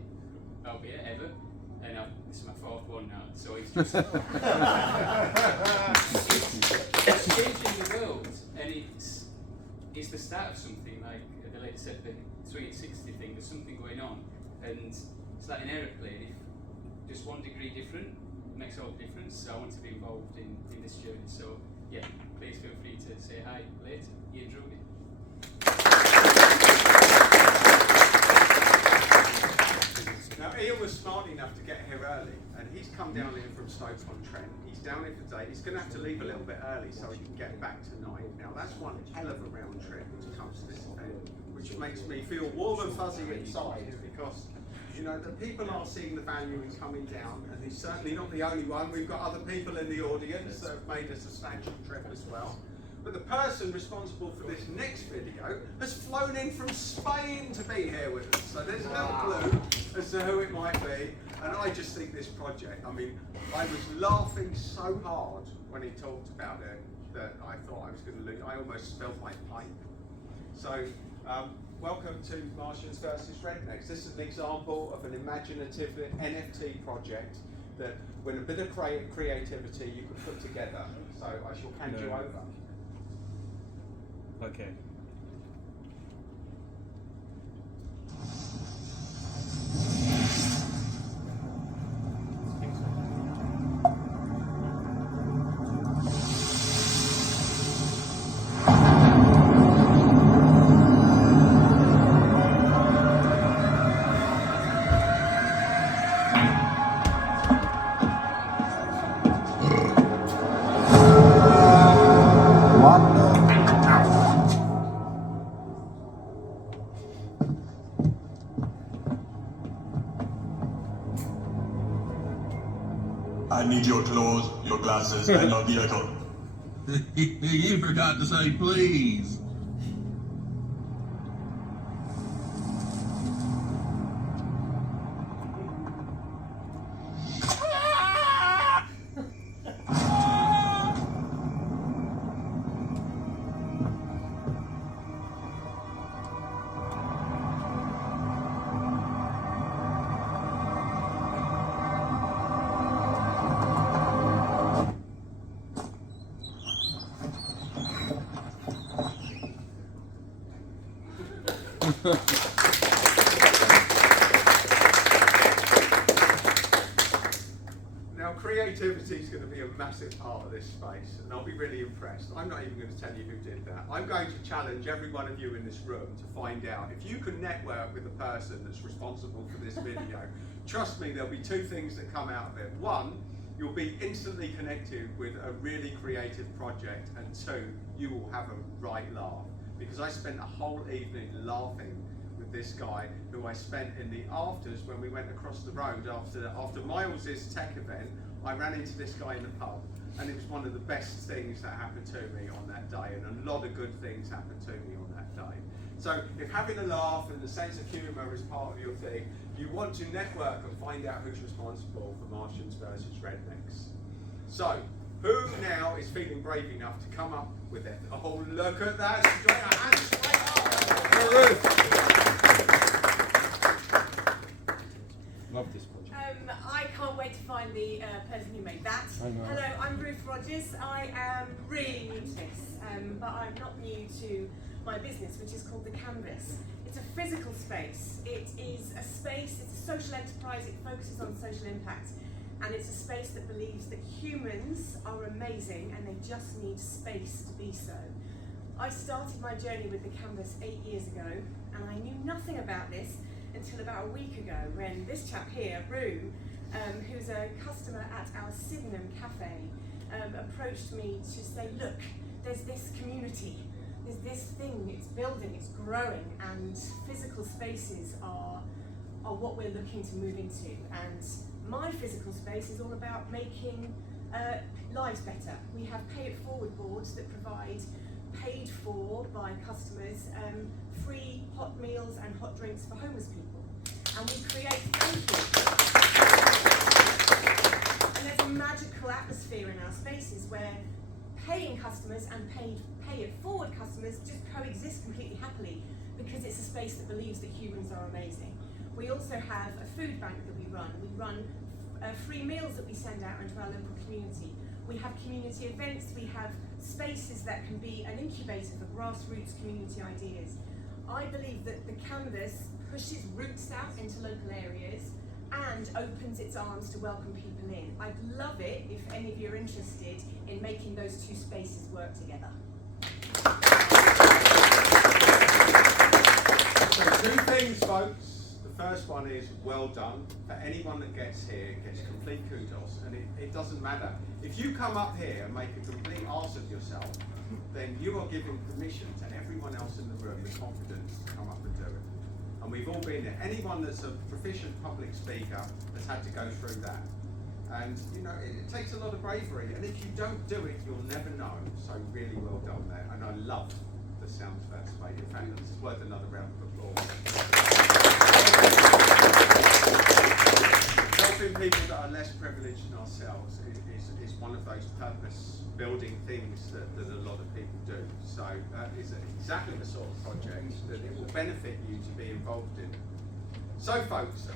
albeit ever, and this is my fourth one now. So it's just it's changing the world, and it's the start of something, like the lady said, the 360 thing, there's something going on. And it's like an aeroplane, if just 1 degree different makes all the difference. So I want to be involved in this journey. So yeah, please feel free to say hi later. Ian Drury. Now Ian was smart enough to get here early, and he's come down here from Stoke-on-Trent. He's down here for today. He's going to have to leave a little bit early so he can get back tonight. Now that's one hell of a round trip to come to this event, which makes me feel warm and fuzzy inside, because you know that people are seeing the value in coming down, and he's certainly not the only one. We've got other people in the audience that have made a substantial trip as well. But the person responsible for this next video has flown in from Spain to be here with us. So there's no clue as to who it might be. And I just think this project, I mean, I was laughing so hard when he talked about it that I thought I was going to lose. I almost spilled my pint. So welcome to Martians versus Rednecks. This is an example of an imaginative NFT project that with a bit of creativity you could put together. So I shall hand you over. Okay. I need your clothes, your glasses, and your vehicle. You forgot to say please. Now creativity is going to be a massive part of this space, and I'll be really impressed. I'm not even going to tell you who did that. I'm going to challenge every one of you in this room to find out if you can network with the person that's responsible for this video. Trust me, there'll be 2 things that come out of it. 1, you'll be instantly connected with a really creative project, and 2, you will have a right laugh, because I spent a whole evening laughing with this guy who I spent in the afters when we went across the road after Miles's tech event. I ran into this guy in the pub, and it was one of the best things that happened to me on that day, and a lot of good things happened to me on that day. So if having a laugh and the sense of humour is part of your thing, you want to network and find out who's responsible for Martians versus Rednecks. So who now is feeling brave enough to come up with it? Oh, look at that! Straight a hand straight up. Love this project. I can't wait to find the person who made that. I know. Hello, I'm Ruth Rogers. I am really new to this, but I'm not new to my business, which is called The Canvas. It's a physical space. It is a space, it's a social enterprise, it focuses on social impact, and it's a space that believes that humans are amazing and they just need space to be so. I started my journey with The Canvas 8 years ago, and I knew nothing about this until about a week ago when this chap here, Rue, who's a customer at our Sydenham cafe, approached me to say, look, there's this community, there's this thing, it's building, it's growing, and physical spaces are what we're looking to move into. And my physical space is all about making lives better. We have pay it forward boards that provide paid for by customers free hot meals and hot drinks for homeless people, and we create and there's a magical atmosphere in our spaces where paying customers and pay it forward customers just coexist completely happily, because it's a space that believes that humans are amazing. We also have a food bank that we run. We run free meals that we send out into our local community. We have community events, we have spaces that can be an incubator for grassroots community ideas. I believe that the canvas pushes roots out into local areas and opens its arms to welcome people in. I'd love it if any of you are interested in making those two spaces work together. So 2 things, folks. The first one is well done. For anyone that gets here, gets complete kudos, and it doesn't matter. If you come up here and make a complete arse of yourself, then you are giving permission to everyone else in the room the confidence to come up and do it. And we've all been there. Anyone that's a proficient public speaker has had to go through that. And you know, it takes a lot of bravery. And if you don't do it, you'll never know. So really well done there. And I love the sound of that space. In fact, it's worth another round of applause. Helping people that are less privileged than ourselves is one of those purpose building things that a lot of people do. So it's exactly the sort of project that it will benefit you to be involved in. So folks,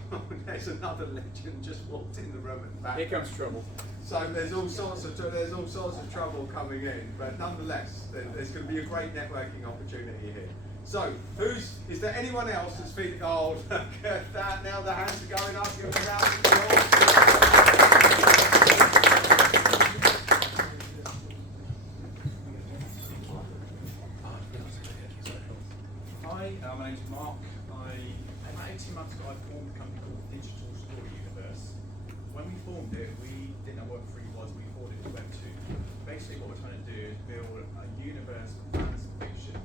there's another legend just walked in the room at the back. Here comes trouble. So there's all sorts of trouble coming in, but nonetheless, there's going to be a great networking opportunity here. So, is there anyone else that's feeling, oh, look at that, now the hands are going up, give a round of applause. Hi, my name's Mark. About 18 months ago, I formed a company called Digital Story Universe. When we formed it, we didn't know what Web3 was, we thought it was Web2. Basically, what we're trying to do is build a universe of fans of fiction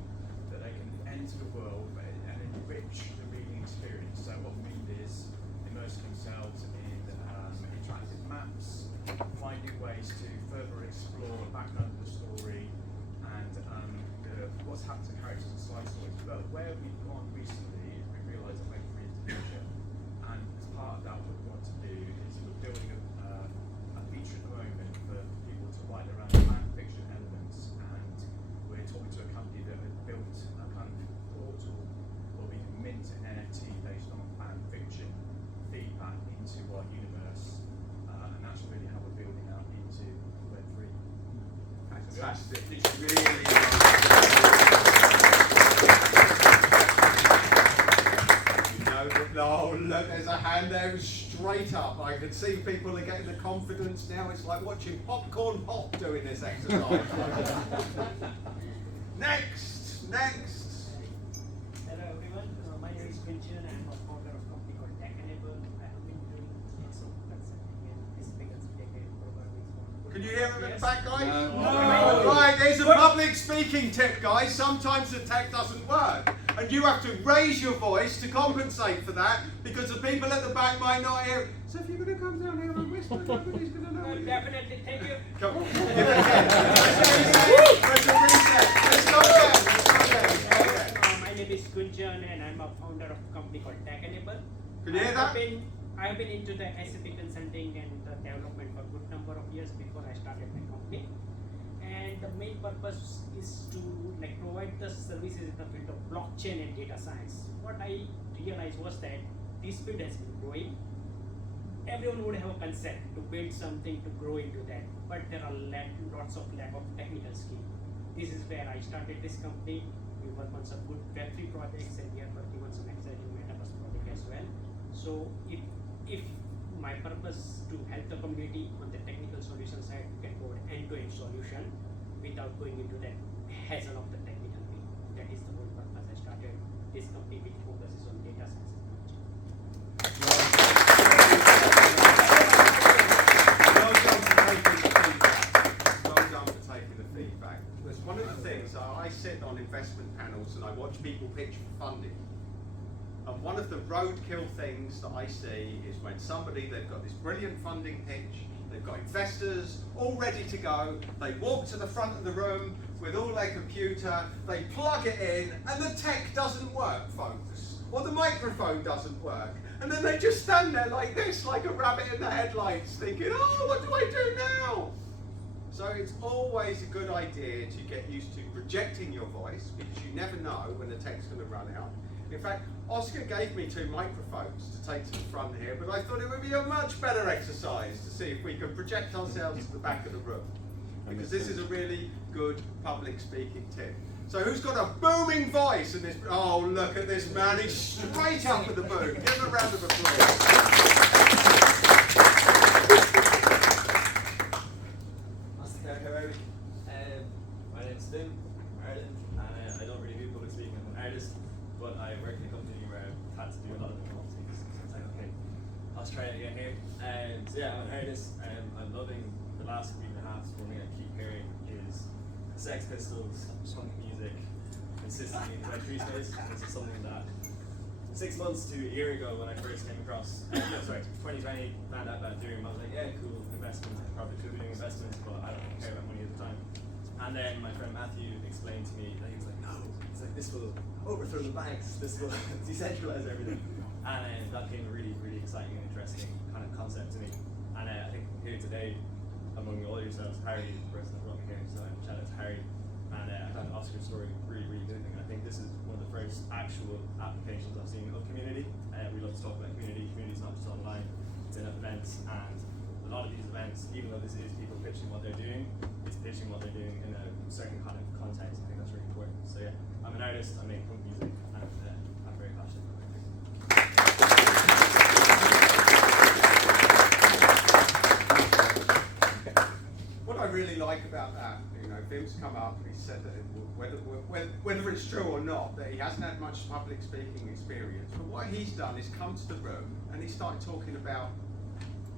that they can enter the world and enrich the reading experience. So what we mean is immersing themselves in interactive maps, finding ways to further explore the background of the story and what's happened to characters and side stories. But where we've gone recently is we realised that Web3 is the future. And as part of that, what we want to do is we're building a feature at the moment for people to write their own fan fiction elements. And we're talking to a company that has built a kind of portal where we can mint an NFT based on fan fiction, feedback into our universe. And that's really how we're building out into Web3. Fantastic. It's really oh, look, there's a hand there straight up. I can see people are getting the confidence now. It's like watching popcorn pop doing this exercise. Next. Hello everyone, my name is Vincent. I'm a founder of a company called Tech Enable. I have been doing lots of consulting and this biggest decade programming. Can you hear him at the back, guys? No. Right, there's a public speaking tip, guys. Sometimes the tech doesn't work. And you have to raise your voice to compensate for that because the people at the back might not hear. So if you're going to come down here and whisper, nobody's going to know. Definitely, thank you. Come on. Give it again. Let's reset. Let's go again. My name is Gunjan and I'm a founder of a company called Tech Enable. Can you hear that? I have been into the SAP consulting and the development for a good number of years before I started my company. And the main purpose is to provide the services in the field of blockchain and data science. What I realized was that this field has been growing. Everyone would have a concept to build something to grow into that, but there are lots of lack of technical skill. This is where I started this company. We work on some good Web3 projects and we are working on some exciting metaverse project as well. So if my purpose to help the community on the technical solution side, we can go end-to-end solution without going into that hassle of the technical thing. That is the whole purpose I started this company, which focuses on data science and blockchain. Well done for taking the feedback. There's one of the things, I sit on investment panels and I watch people pitch for funding. And one of the roadkill things that I see is when they've got this brilliant funding pitch, they've got investors all ready to go, they walk to the front of the room with all their computer, they plug it in, and the tech doesn't work, folks. Or the microphone doesn't work. And then they just stand there like this, like a rabbit in the headlights, thinking, oh, what do I do now? So it's always a good idea to get used to projecting your voice, because you never know when the tech's going to run out. In fact, Oscar gave me 2 microphones to take to the front here, but I thought it would be a much better exercise to see if we could project ourselves to the back of the room. Because this is a really good public speaking tip. So who's got a booming voice in this? Oh, look at this man, he's straight up with the boom. Give him a round of applause. My name's Tim, I'm Ireland, and I don't really do public speaking, I'm an artist, but I work in a company where I've had to do a lot of different things, so it's like, okay, let's try it again here. So yeah, I'm an artist, I'm loving the last week and a half for me. I keep hearing is Sex Pistols, punk music, consistently in the Web3 space. This is something that 6 months to a year ago when I first came across, 2020, found out about Ethereum. I was like, yeah, cool investment. I probably could be doing investments, but I don't care about money at the time. And then my friend Matthew explained to me that he was like, no, it's like this will overthrow the banks, this will decentralize everything. And that became a really, really exciting and interesting kind of concept to me. And I think here today, among all yourselves, Harry is the person that brought me here, so shout out to Harry. And I found Oscar's story really, really moving. And I think this is one of the first actual applications I've seen of community. We love to talk about community. Community is not just online, it's in events. And a lot of these events, even though this is people pitching what they're doing, it's pitching what they're doing in a certain kind of context. I think that's really important. So yeah, I'm an artist, I make punk music, and I'm very passionate about it. What I really like about that, you know, Bim's come up, he said that whether it's true or not, that he hasn't had much public speaking experience, but what he's done is come to the room and he started talking about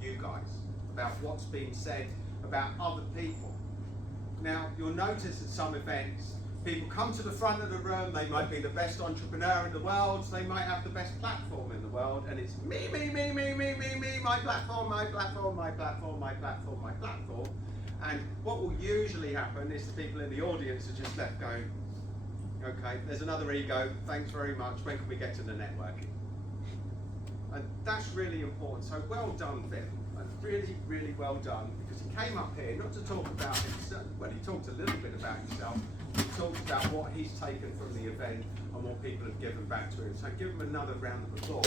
you guys, about what's being said about other people. Now, you'll notice at some events, people come to the front of the room, they might be the best entrepreneur in the world, they might have the best platform in the world, and it's me, my platform, my platform, my platform, my platform, my platform. And what will usually happen is the people in the audience are just left going, okay, there's another ego, thanks very much, when can we get to the networking? And that's really important, so well done, Bim. Really, really well done, because he came up here not to talk about himself, well, he talked a little bit about himself, he talked about what he's taken from the event and what people have given back to him. So give him another round of applause.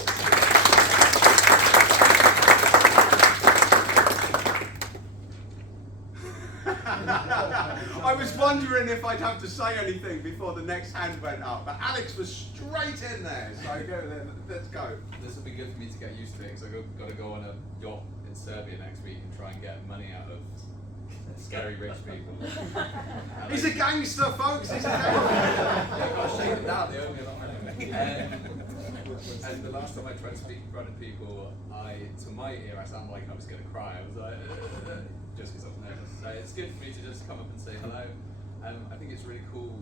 I was wondering if I'd have to say anything before the next hand went up, but Alex was straight in there, so let's go. This will be good for me to get used to it, because I've got to go on a yacht in Serbia next week and try and get money out of scary rich people. He's a gangster, folks, he's a gangster. Yeah, I've got to shake it down, they owe me a lot of money. And the last time I tried to speak in front of people, to my ear, I sounded like I was going to cry. I was like, just because I was nervous. So it's good for me to just come up and say hello. I think it's really cool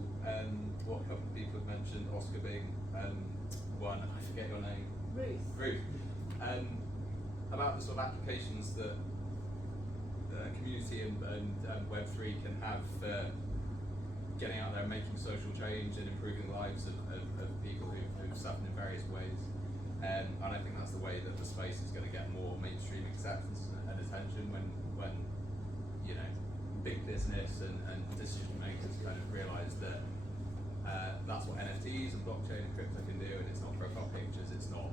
what a couple of people have mentioned, Oscar being one, I forget your name. Ruth. About the sort of applications that community and Web3 can have for getting out there and making social change and improving the lives of people who've suffered in various ways. And I think that's the way that the space is going to get more mainstream acceptance and attention when you know, big business and decision makers kind of realise that that's what NFTs and blockchain and crypto can do, and it's not profile pictures, it's not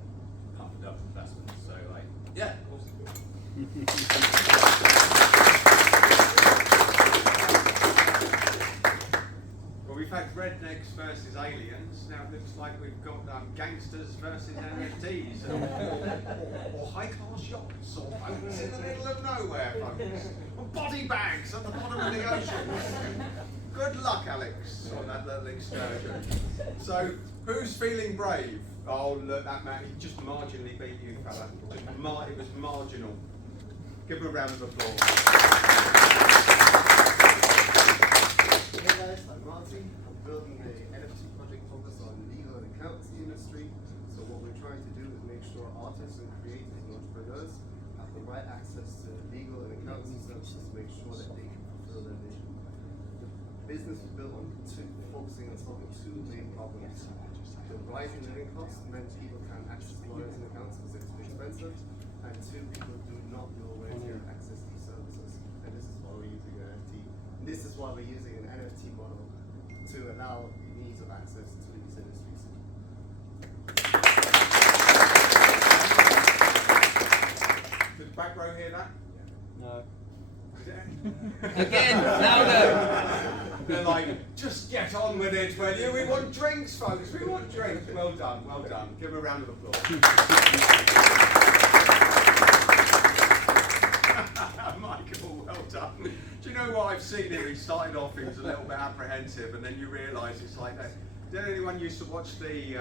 pump and dump investments. So like, yeah, awesome. Well, we've had rednecks versus aliens. Now it looks like we've got gangsters versus NFTs, or high-class yachts, or boats in the middle of nowhere, folks, or body bags at the bottom of the ocean. Good luck, Alex, on that little excursion. So, who's feeling brave? Oh, look, that man, he just marginally beat you, fella. It was marginal. Give him a round of applause. Hey guys, I'm Martin. I'm building an NFT project focused on legal and accountancy industry. So what we're trying to do is make sure artists and creators and entrepreneurs have the right access to legal and accountancy services to make sure that they can fulfill their vision. The business was built on focusing on solving 2 main problems. The rising living costs meant people can't access lawyers and accountants because it's too expensive, and 2, people do not know where to get access to services. And this is why we're using an NFT. This is why we're using an NFT model to allow the ease of access to these industries. Again, louder. They're like, just get on with it, will you? We want drinks, folks. We want drinks. Well done, well done. Give them a round of applause. Michael, well done. Do you know what I've seen here? He started off, he was a little bit apprehensive, and then you realise it's like that. Did anyone used to watch the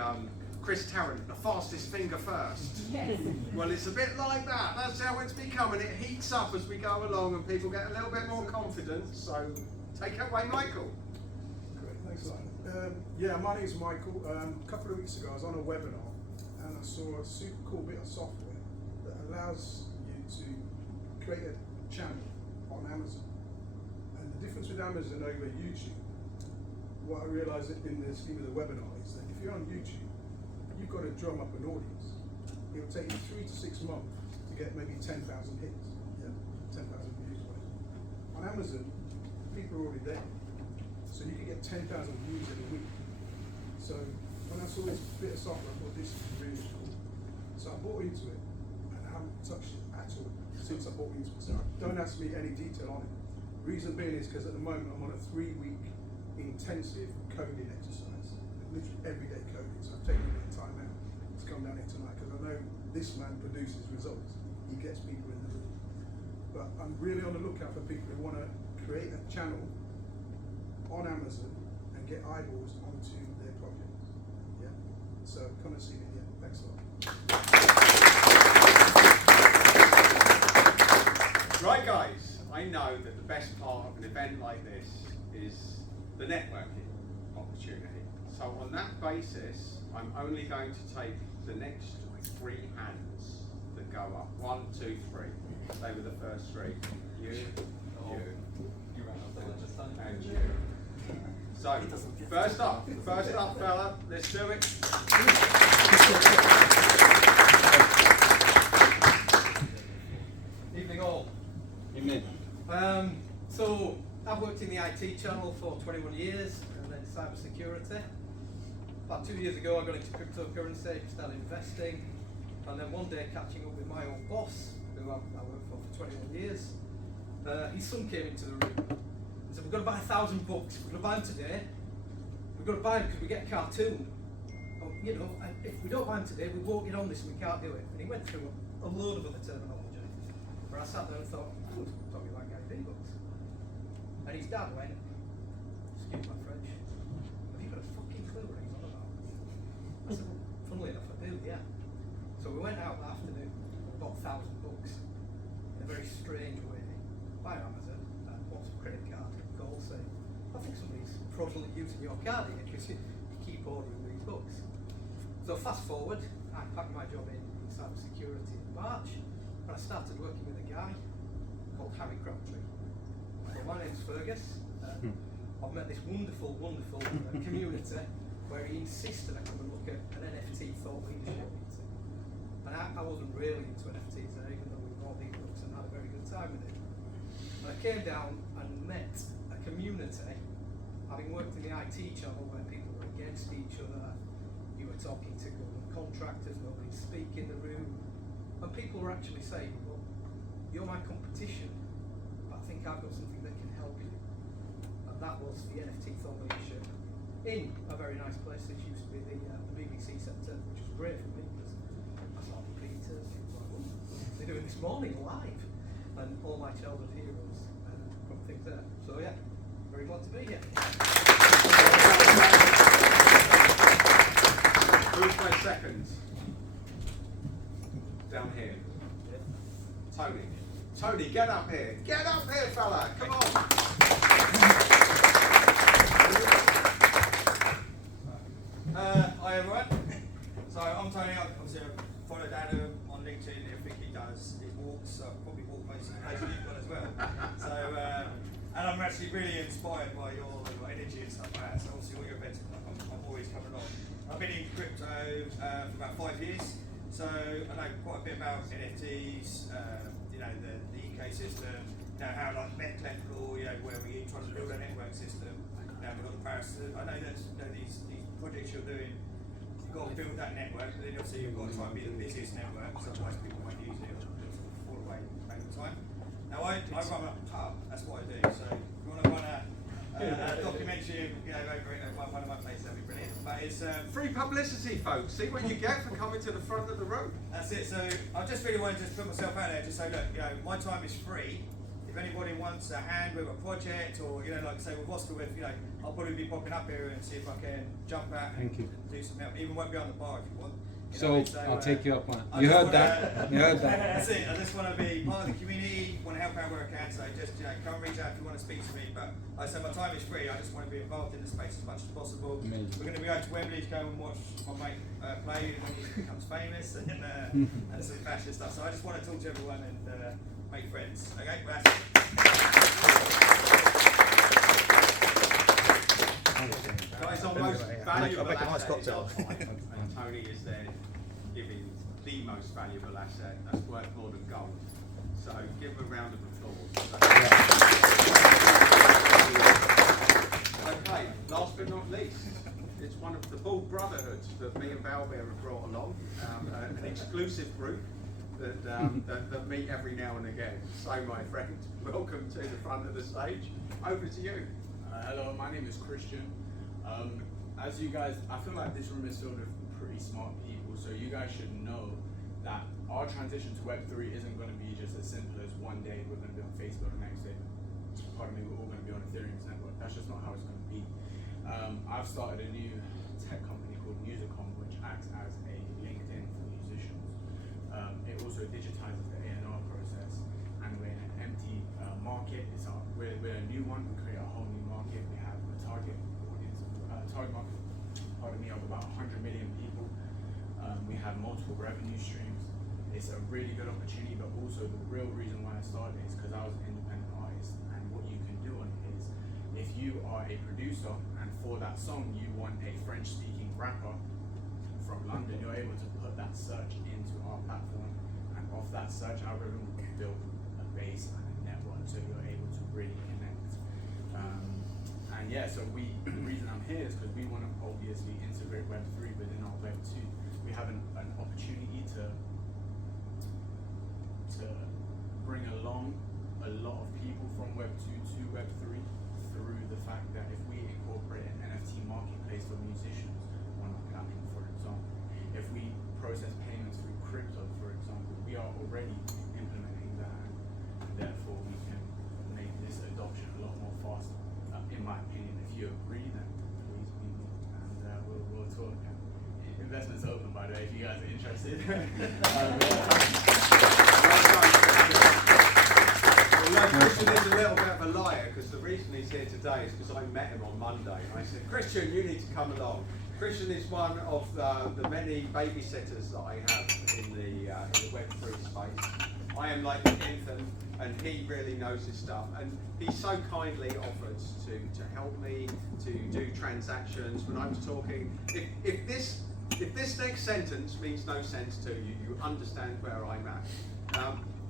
Chris Tarrant, The Fastest Finger First? Yes. Well, it's a bit like that. That's how it's becoming. It heats up as we go along, and people get a little bit more confident. So, take it away, Michael. Great, thanks a lot. Yeah, my name's Michael. A couple of weeks ago, I was on a webinar, and I saw a super cool bit of software that allows you to create a channel on Amazon. And the difference with Amazon over YouTube, what I realised in the scheme of the webinar is that if you're on YouTube, you've got to drum up an audience. It'll take you 3 to 6 months to get maybe 10,000 hits, 10,000 views. On Amazon, people are already there, so you can get 10,000 views in a week. So when I saw this bit of software, I thought this is really cool. So I bought into it, and I haven't touched it at all since I bought into it. So don't ask me any detail on it. Reason being is because at the moment I'm on a 3-week intensive coding exercise, literally everyday coding. So I've taken a bit of time out to come down here tonight because I know this man produces results. He gets people in the room. But I'm really on the lookout for people who want to create a channel on Amazon and get eyeballs onto their projects. Yeah. So come and see me here. Thanks a lot. Right, guys, I know that the best part of an event like this is the networking opportunity. So on that basis, I'm only going to take the next 3 hands that go up. 1, 2, 3. They were the first 3. You, and you. So, first up, fella, let's do it. Evening all. Evening. So I've worked in the IT channel for 21 years and then cyber security. About 2 years ago I got into cryptocurrency, started investing, and then one day catching up with my old boss, who I worked for 21 years, his son came into the room and said, we've got to buy 1,000 books, we're going to buy them today, we've got to buy them because we get a cartoon. Oh, you know, if we don't buy them today, we won't get on this and we can't do it. And he went through a load of other terminology, where I sat there and thought, oh, talking about Gary V books. And his dad went, excuse my French, have you got a fucking clue what he's on about? I said, well, funnily enough, I do, yeah. So we went out that afternoon, bought 1,000 books in a very strange way by Amazon, and bought some credit card calls saying, I think somebody's fraudulently using your card here because you keep ordering these books. So fast forward, I packed my job in cyber security in March, and I started working with a guy called Harry Crabtree. So my name's Fergus. I've met this wonderful community where he insisted I come and look at an NFT thought leadership meeting. And I wasn't really into NFTs then, even though we bought these books and had a very good time with it. And I came down and met a community, having worked in the IT channel where people were against each other, you were talking to government contractors, nobody speak in the room, and people were actually saying, well, you're my competition, but I think I've got something that can help you. And that was the NFT thought leadership in a very nice place. This used to be the BBC Centre, which was great for me because I saw the Peters, they're doing this morning live, and all my childhood heroes from things there. So yeah, very glad to be here. Who's my second? Down here. Tony. Tony, get up here. Get up here, fella. Come on. Hi everyone. So I'm Tony. Obviously I follow Adam on LinkedIn. Everything he does, he walks. I probably walk most of the places you've got as well. So and I'm actually really inspired by your energy and stuff like that. So obviously all your events, I'm always coming along. I've been in crypto for about 5 years. So I know quite a bit about NFTs. You know the ecosystem. You know how like Metcalfe law. You know where we're trying to build a network system. Now we've got the Paris. I know that these projects you're doing, you've got to build that network, but then obviously you've got to try and be the busiest network, so otherwise people won't use it, or it'll sort of fall away over time. Now I run pub. That's what I do. So if you want to run a documentary, over at one of my places, that'd be brilliant. But it's free publicity, folks. See what you get for coming to the front of the room. That's it. So I just really want to just put myself out there, just say, look, my time is free. If anybody wants a hand with a project, or like say with Oscar, I'll probably be popping up here and see if I can jump out and do some help. Even won't be on the bar if you want. So I'll take you up on it. You heard that. You heard that. That's it. I just want to be part of the community. Want to help out where I can. So just come reach out if you want to speak to me. But like I said, my time is free. I just want to be involved in the space as much as possible. Amazing. We're going to be going to Wembley to go and watch my mate play when he becomes famous and some fashion stuff. So I just want to talk to everyone and make friends. Okay, well, that's it. Guys, our most valuable I'll make a nice asset is cocktail. our time, and Tony is there giving the most valuable asset that's worth more than gold. So give him a round of applause. Okay, last but not least, it's one of the Bull Brotherhoods that me and Valbear have brought along, an exclusive group that meet every now and again. So my friend, welcome to the front of the stage. Over to you. Hello, my name is Christian. As you guys, I feel like this room is filled with pretty smart people, so you guys should know that our transition to Web3 isn't going to be just as simple as one day we're going to be on Facebook and next day, pardon me, we're all going to be on Ethereum's network. That's just not how it's going to be. I've started a new tech company called Musicom, which acts as a LinkedIn for musicians. It also digitizes the A&R process, and we're in an empty market. We're a new one. We create a whole new market. We have a target audience, target market, pardon me, of about 100 million people. We have multiple revenue streams. It's a really good opportunity, but also the real reason why I started is because I was an independent artist, and what you can do on it is, if you are a producer and for that song you want a French-speaking rapper from London, you're able to put that search into our platform, and off that search algorithm we can build a base and a network, so you're able to really connect. And yeah, so the reason I'm here is because we want to obviously integrate Web3 within our Web2. We have an opportunity to bring along a lot of people from Web2 to Web3 through the fact that if we incorporate an NFT marketplace for musicians on our platform, for example, if we process payments through crypto, for example, we are already implementing that, and therefore we can make this adoption a lot more faster. In my opinion, if you agree, then please be me, and we'll talk. Investments open, by the way, if you guys are interested. Christian is a little bit of a liar, because the reason he's here today is because I met him on Monday and I said, Christian, you need to come along. Christian is one of the many babysitters that I have in the Web3 space. I am like the infant, and he really knows his stuff, and he so kindly offered to help me to do transactions. When I was talking, if this next sentence means no sense to you, you understand where I'm at.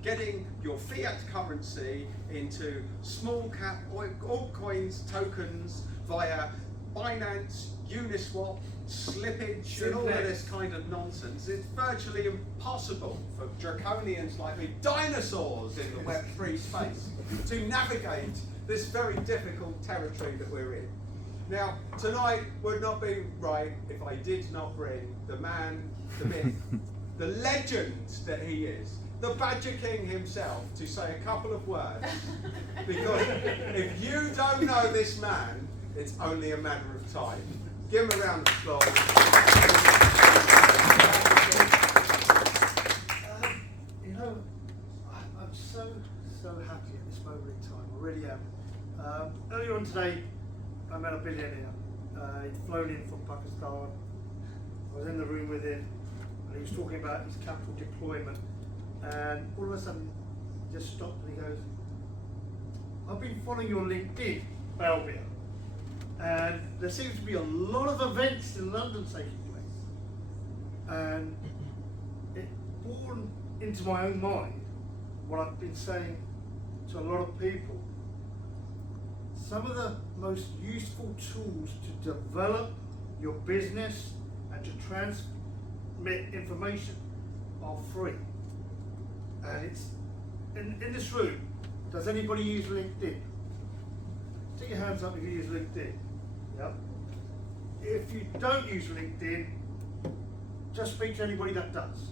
Getting your fiat currency into small cap altcoins tokens via Binance, Uniswap, slippage, and all of this kind of nonsense. It's virtually impossible for draconians like me, dinosaurs in the Web3 space, to navigate this very difficult territory that we're in. Now, tonight would not be right if I did not bring the man, the myth, the legend that he is, the Badger King himself, to say a couple of words. Because if you don't know this man, it's only a matter of time. Give him a round of applause. I'm so happy at this moment in time. I really am. Earlier on today, I met a billionaire. He'd flown in from Pakistan. I was in the room with him, and he was talking about his capital deployment. And all of a sudden, he just stopped and he goes, I've been following your LinkedIn, Belvia, and there seems to be a lot of events in London taking place. And it born into my own mind what I've been saying to a lot of people. Some of the most useful tools to develop your business and to transmit information are free. And it's in this room, Does anybody use LinkedIn? Stick your hands up if you use LinkedIn. Yep. If you don't use LinkedIn, just speak to anybody that does.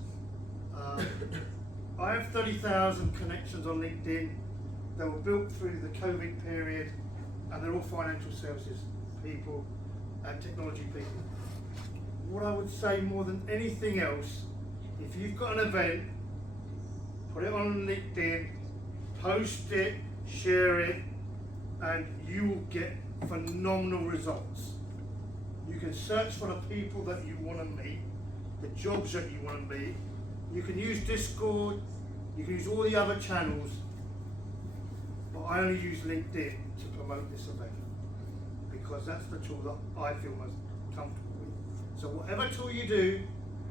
I have 30,000 connections on LinkedIn that were built through the COVID period, and they're all financial services people and technology people. What I would say more than anything else, if you've got an event, put it on LinkedIn, post it, share it, and you will get phenomenal results. You can search for the people that you want to meet, the jobs that you want to meet. You can use Discord, you can use all the other channels, but I only use LinkedIn to promote this event because that's the tool that I feel most comfortable with. So whatever tool you do,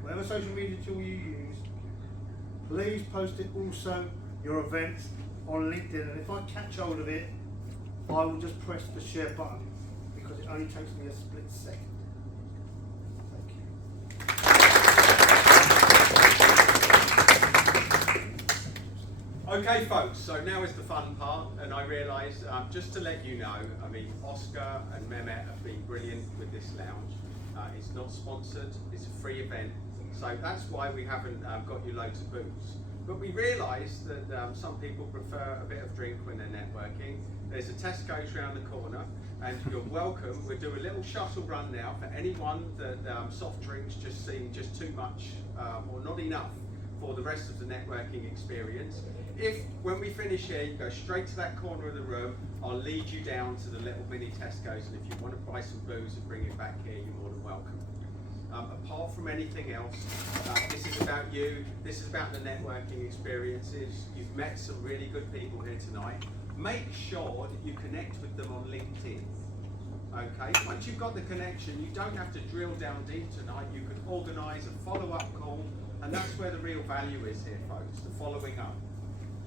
whatever social media tool you use, please post it also, your events, on LinkedIn, and if I catch hold of it, I will just press the share button because it only takes me a split second. Okay, folks, so now is the fun part, and I realise, just to let you know, I mean, Oscar and Mehmet have been brilliant with this lounge. It's not sponsored, it's a free event, so that's why we haven't got you loads of booths. But we realise that some people prefer a bit of drink when they're networking. There's a Tesco's round the corner, and you're welcome. We'll do a little shuttle run now for anyone that soft drinks just seem just too much or not enough for the rest of the networking experience. If, when we finish here, you go straight to that corner of the room, I'll lead you down to the little mini Tesco's, and if you want to buy some booze and bring it back here, you're more than welcome. Apart from anything else, this is about you, this is about the networking experiences. You've met some really good people here tonight. Make sure that you connect with them on LinkedIn. Okay, once you've got the connection, you don't have to drill down deep tonight. You can organise a follow-up call, and that's where the real value is here, folks, the following up.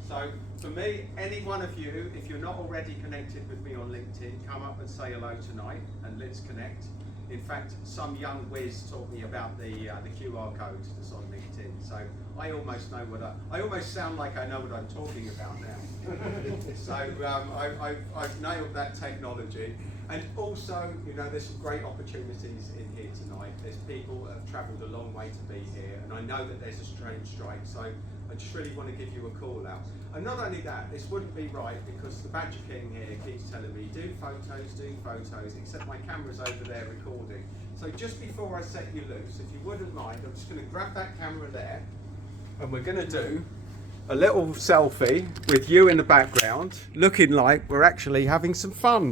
So for me, any one of you, if you're not already connected with me on LinkedIn, come up and say hello tonight and let's connect. In fact, some young whiz taught me about the QR code that's on LinkedIn. So I almost know I almost sound like I know what I'm talking about now. So I've nailed that technology. And also, you know, there's some great opportunities in here tonight. There's people that have travelled a long way to be here, and I know that there's a train strike, so I just really want to give you a call out. And not only that, this wouldn't be right because the Badger King here keeps telling me, do photos, except my camera's over there recording. So just before I set you loose, if you wouldn't mind, I'm just going to grab that camera there, and we're going to do a little selfie with you in the background, looking like we're actually having some fun.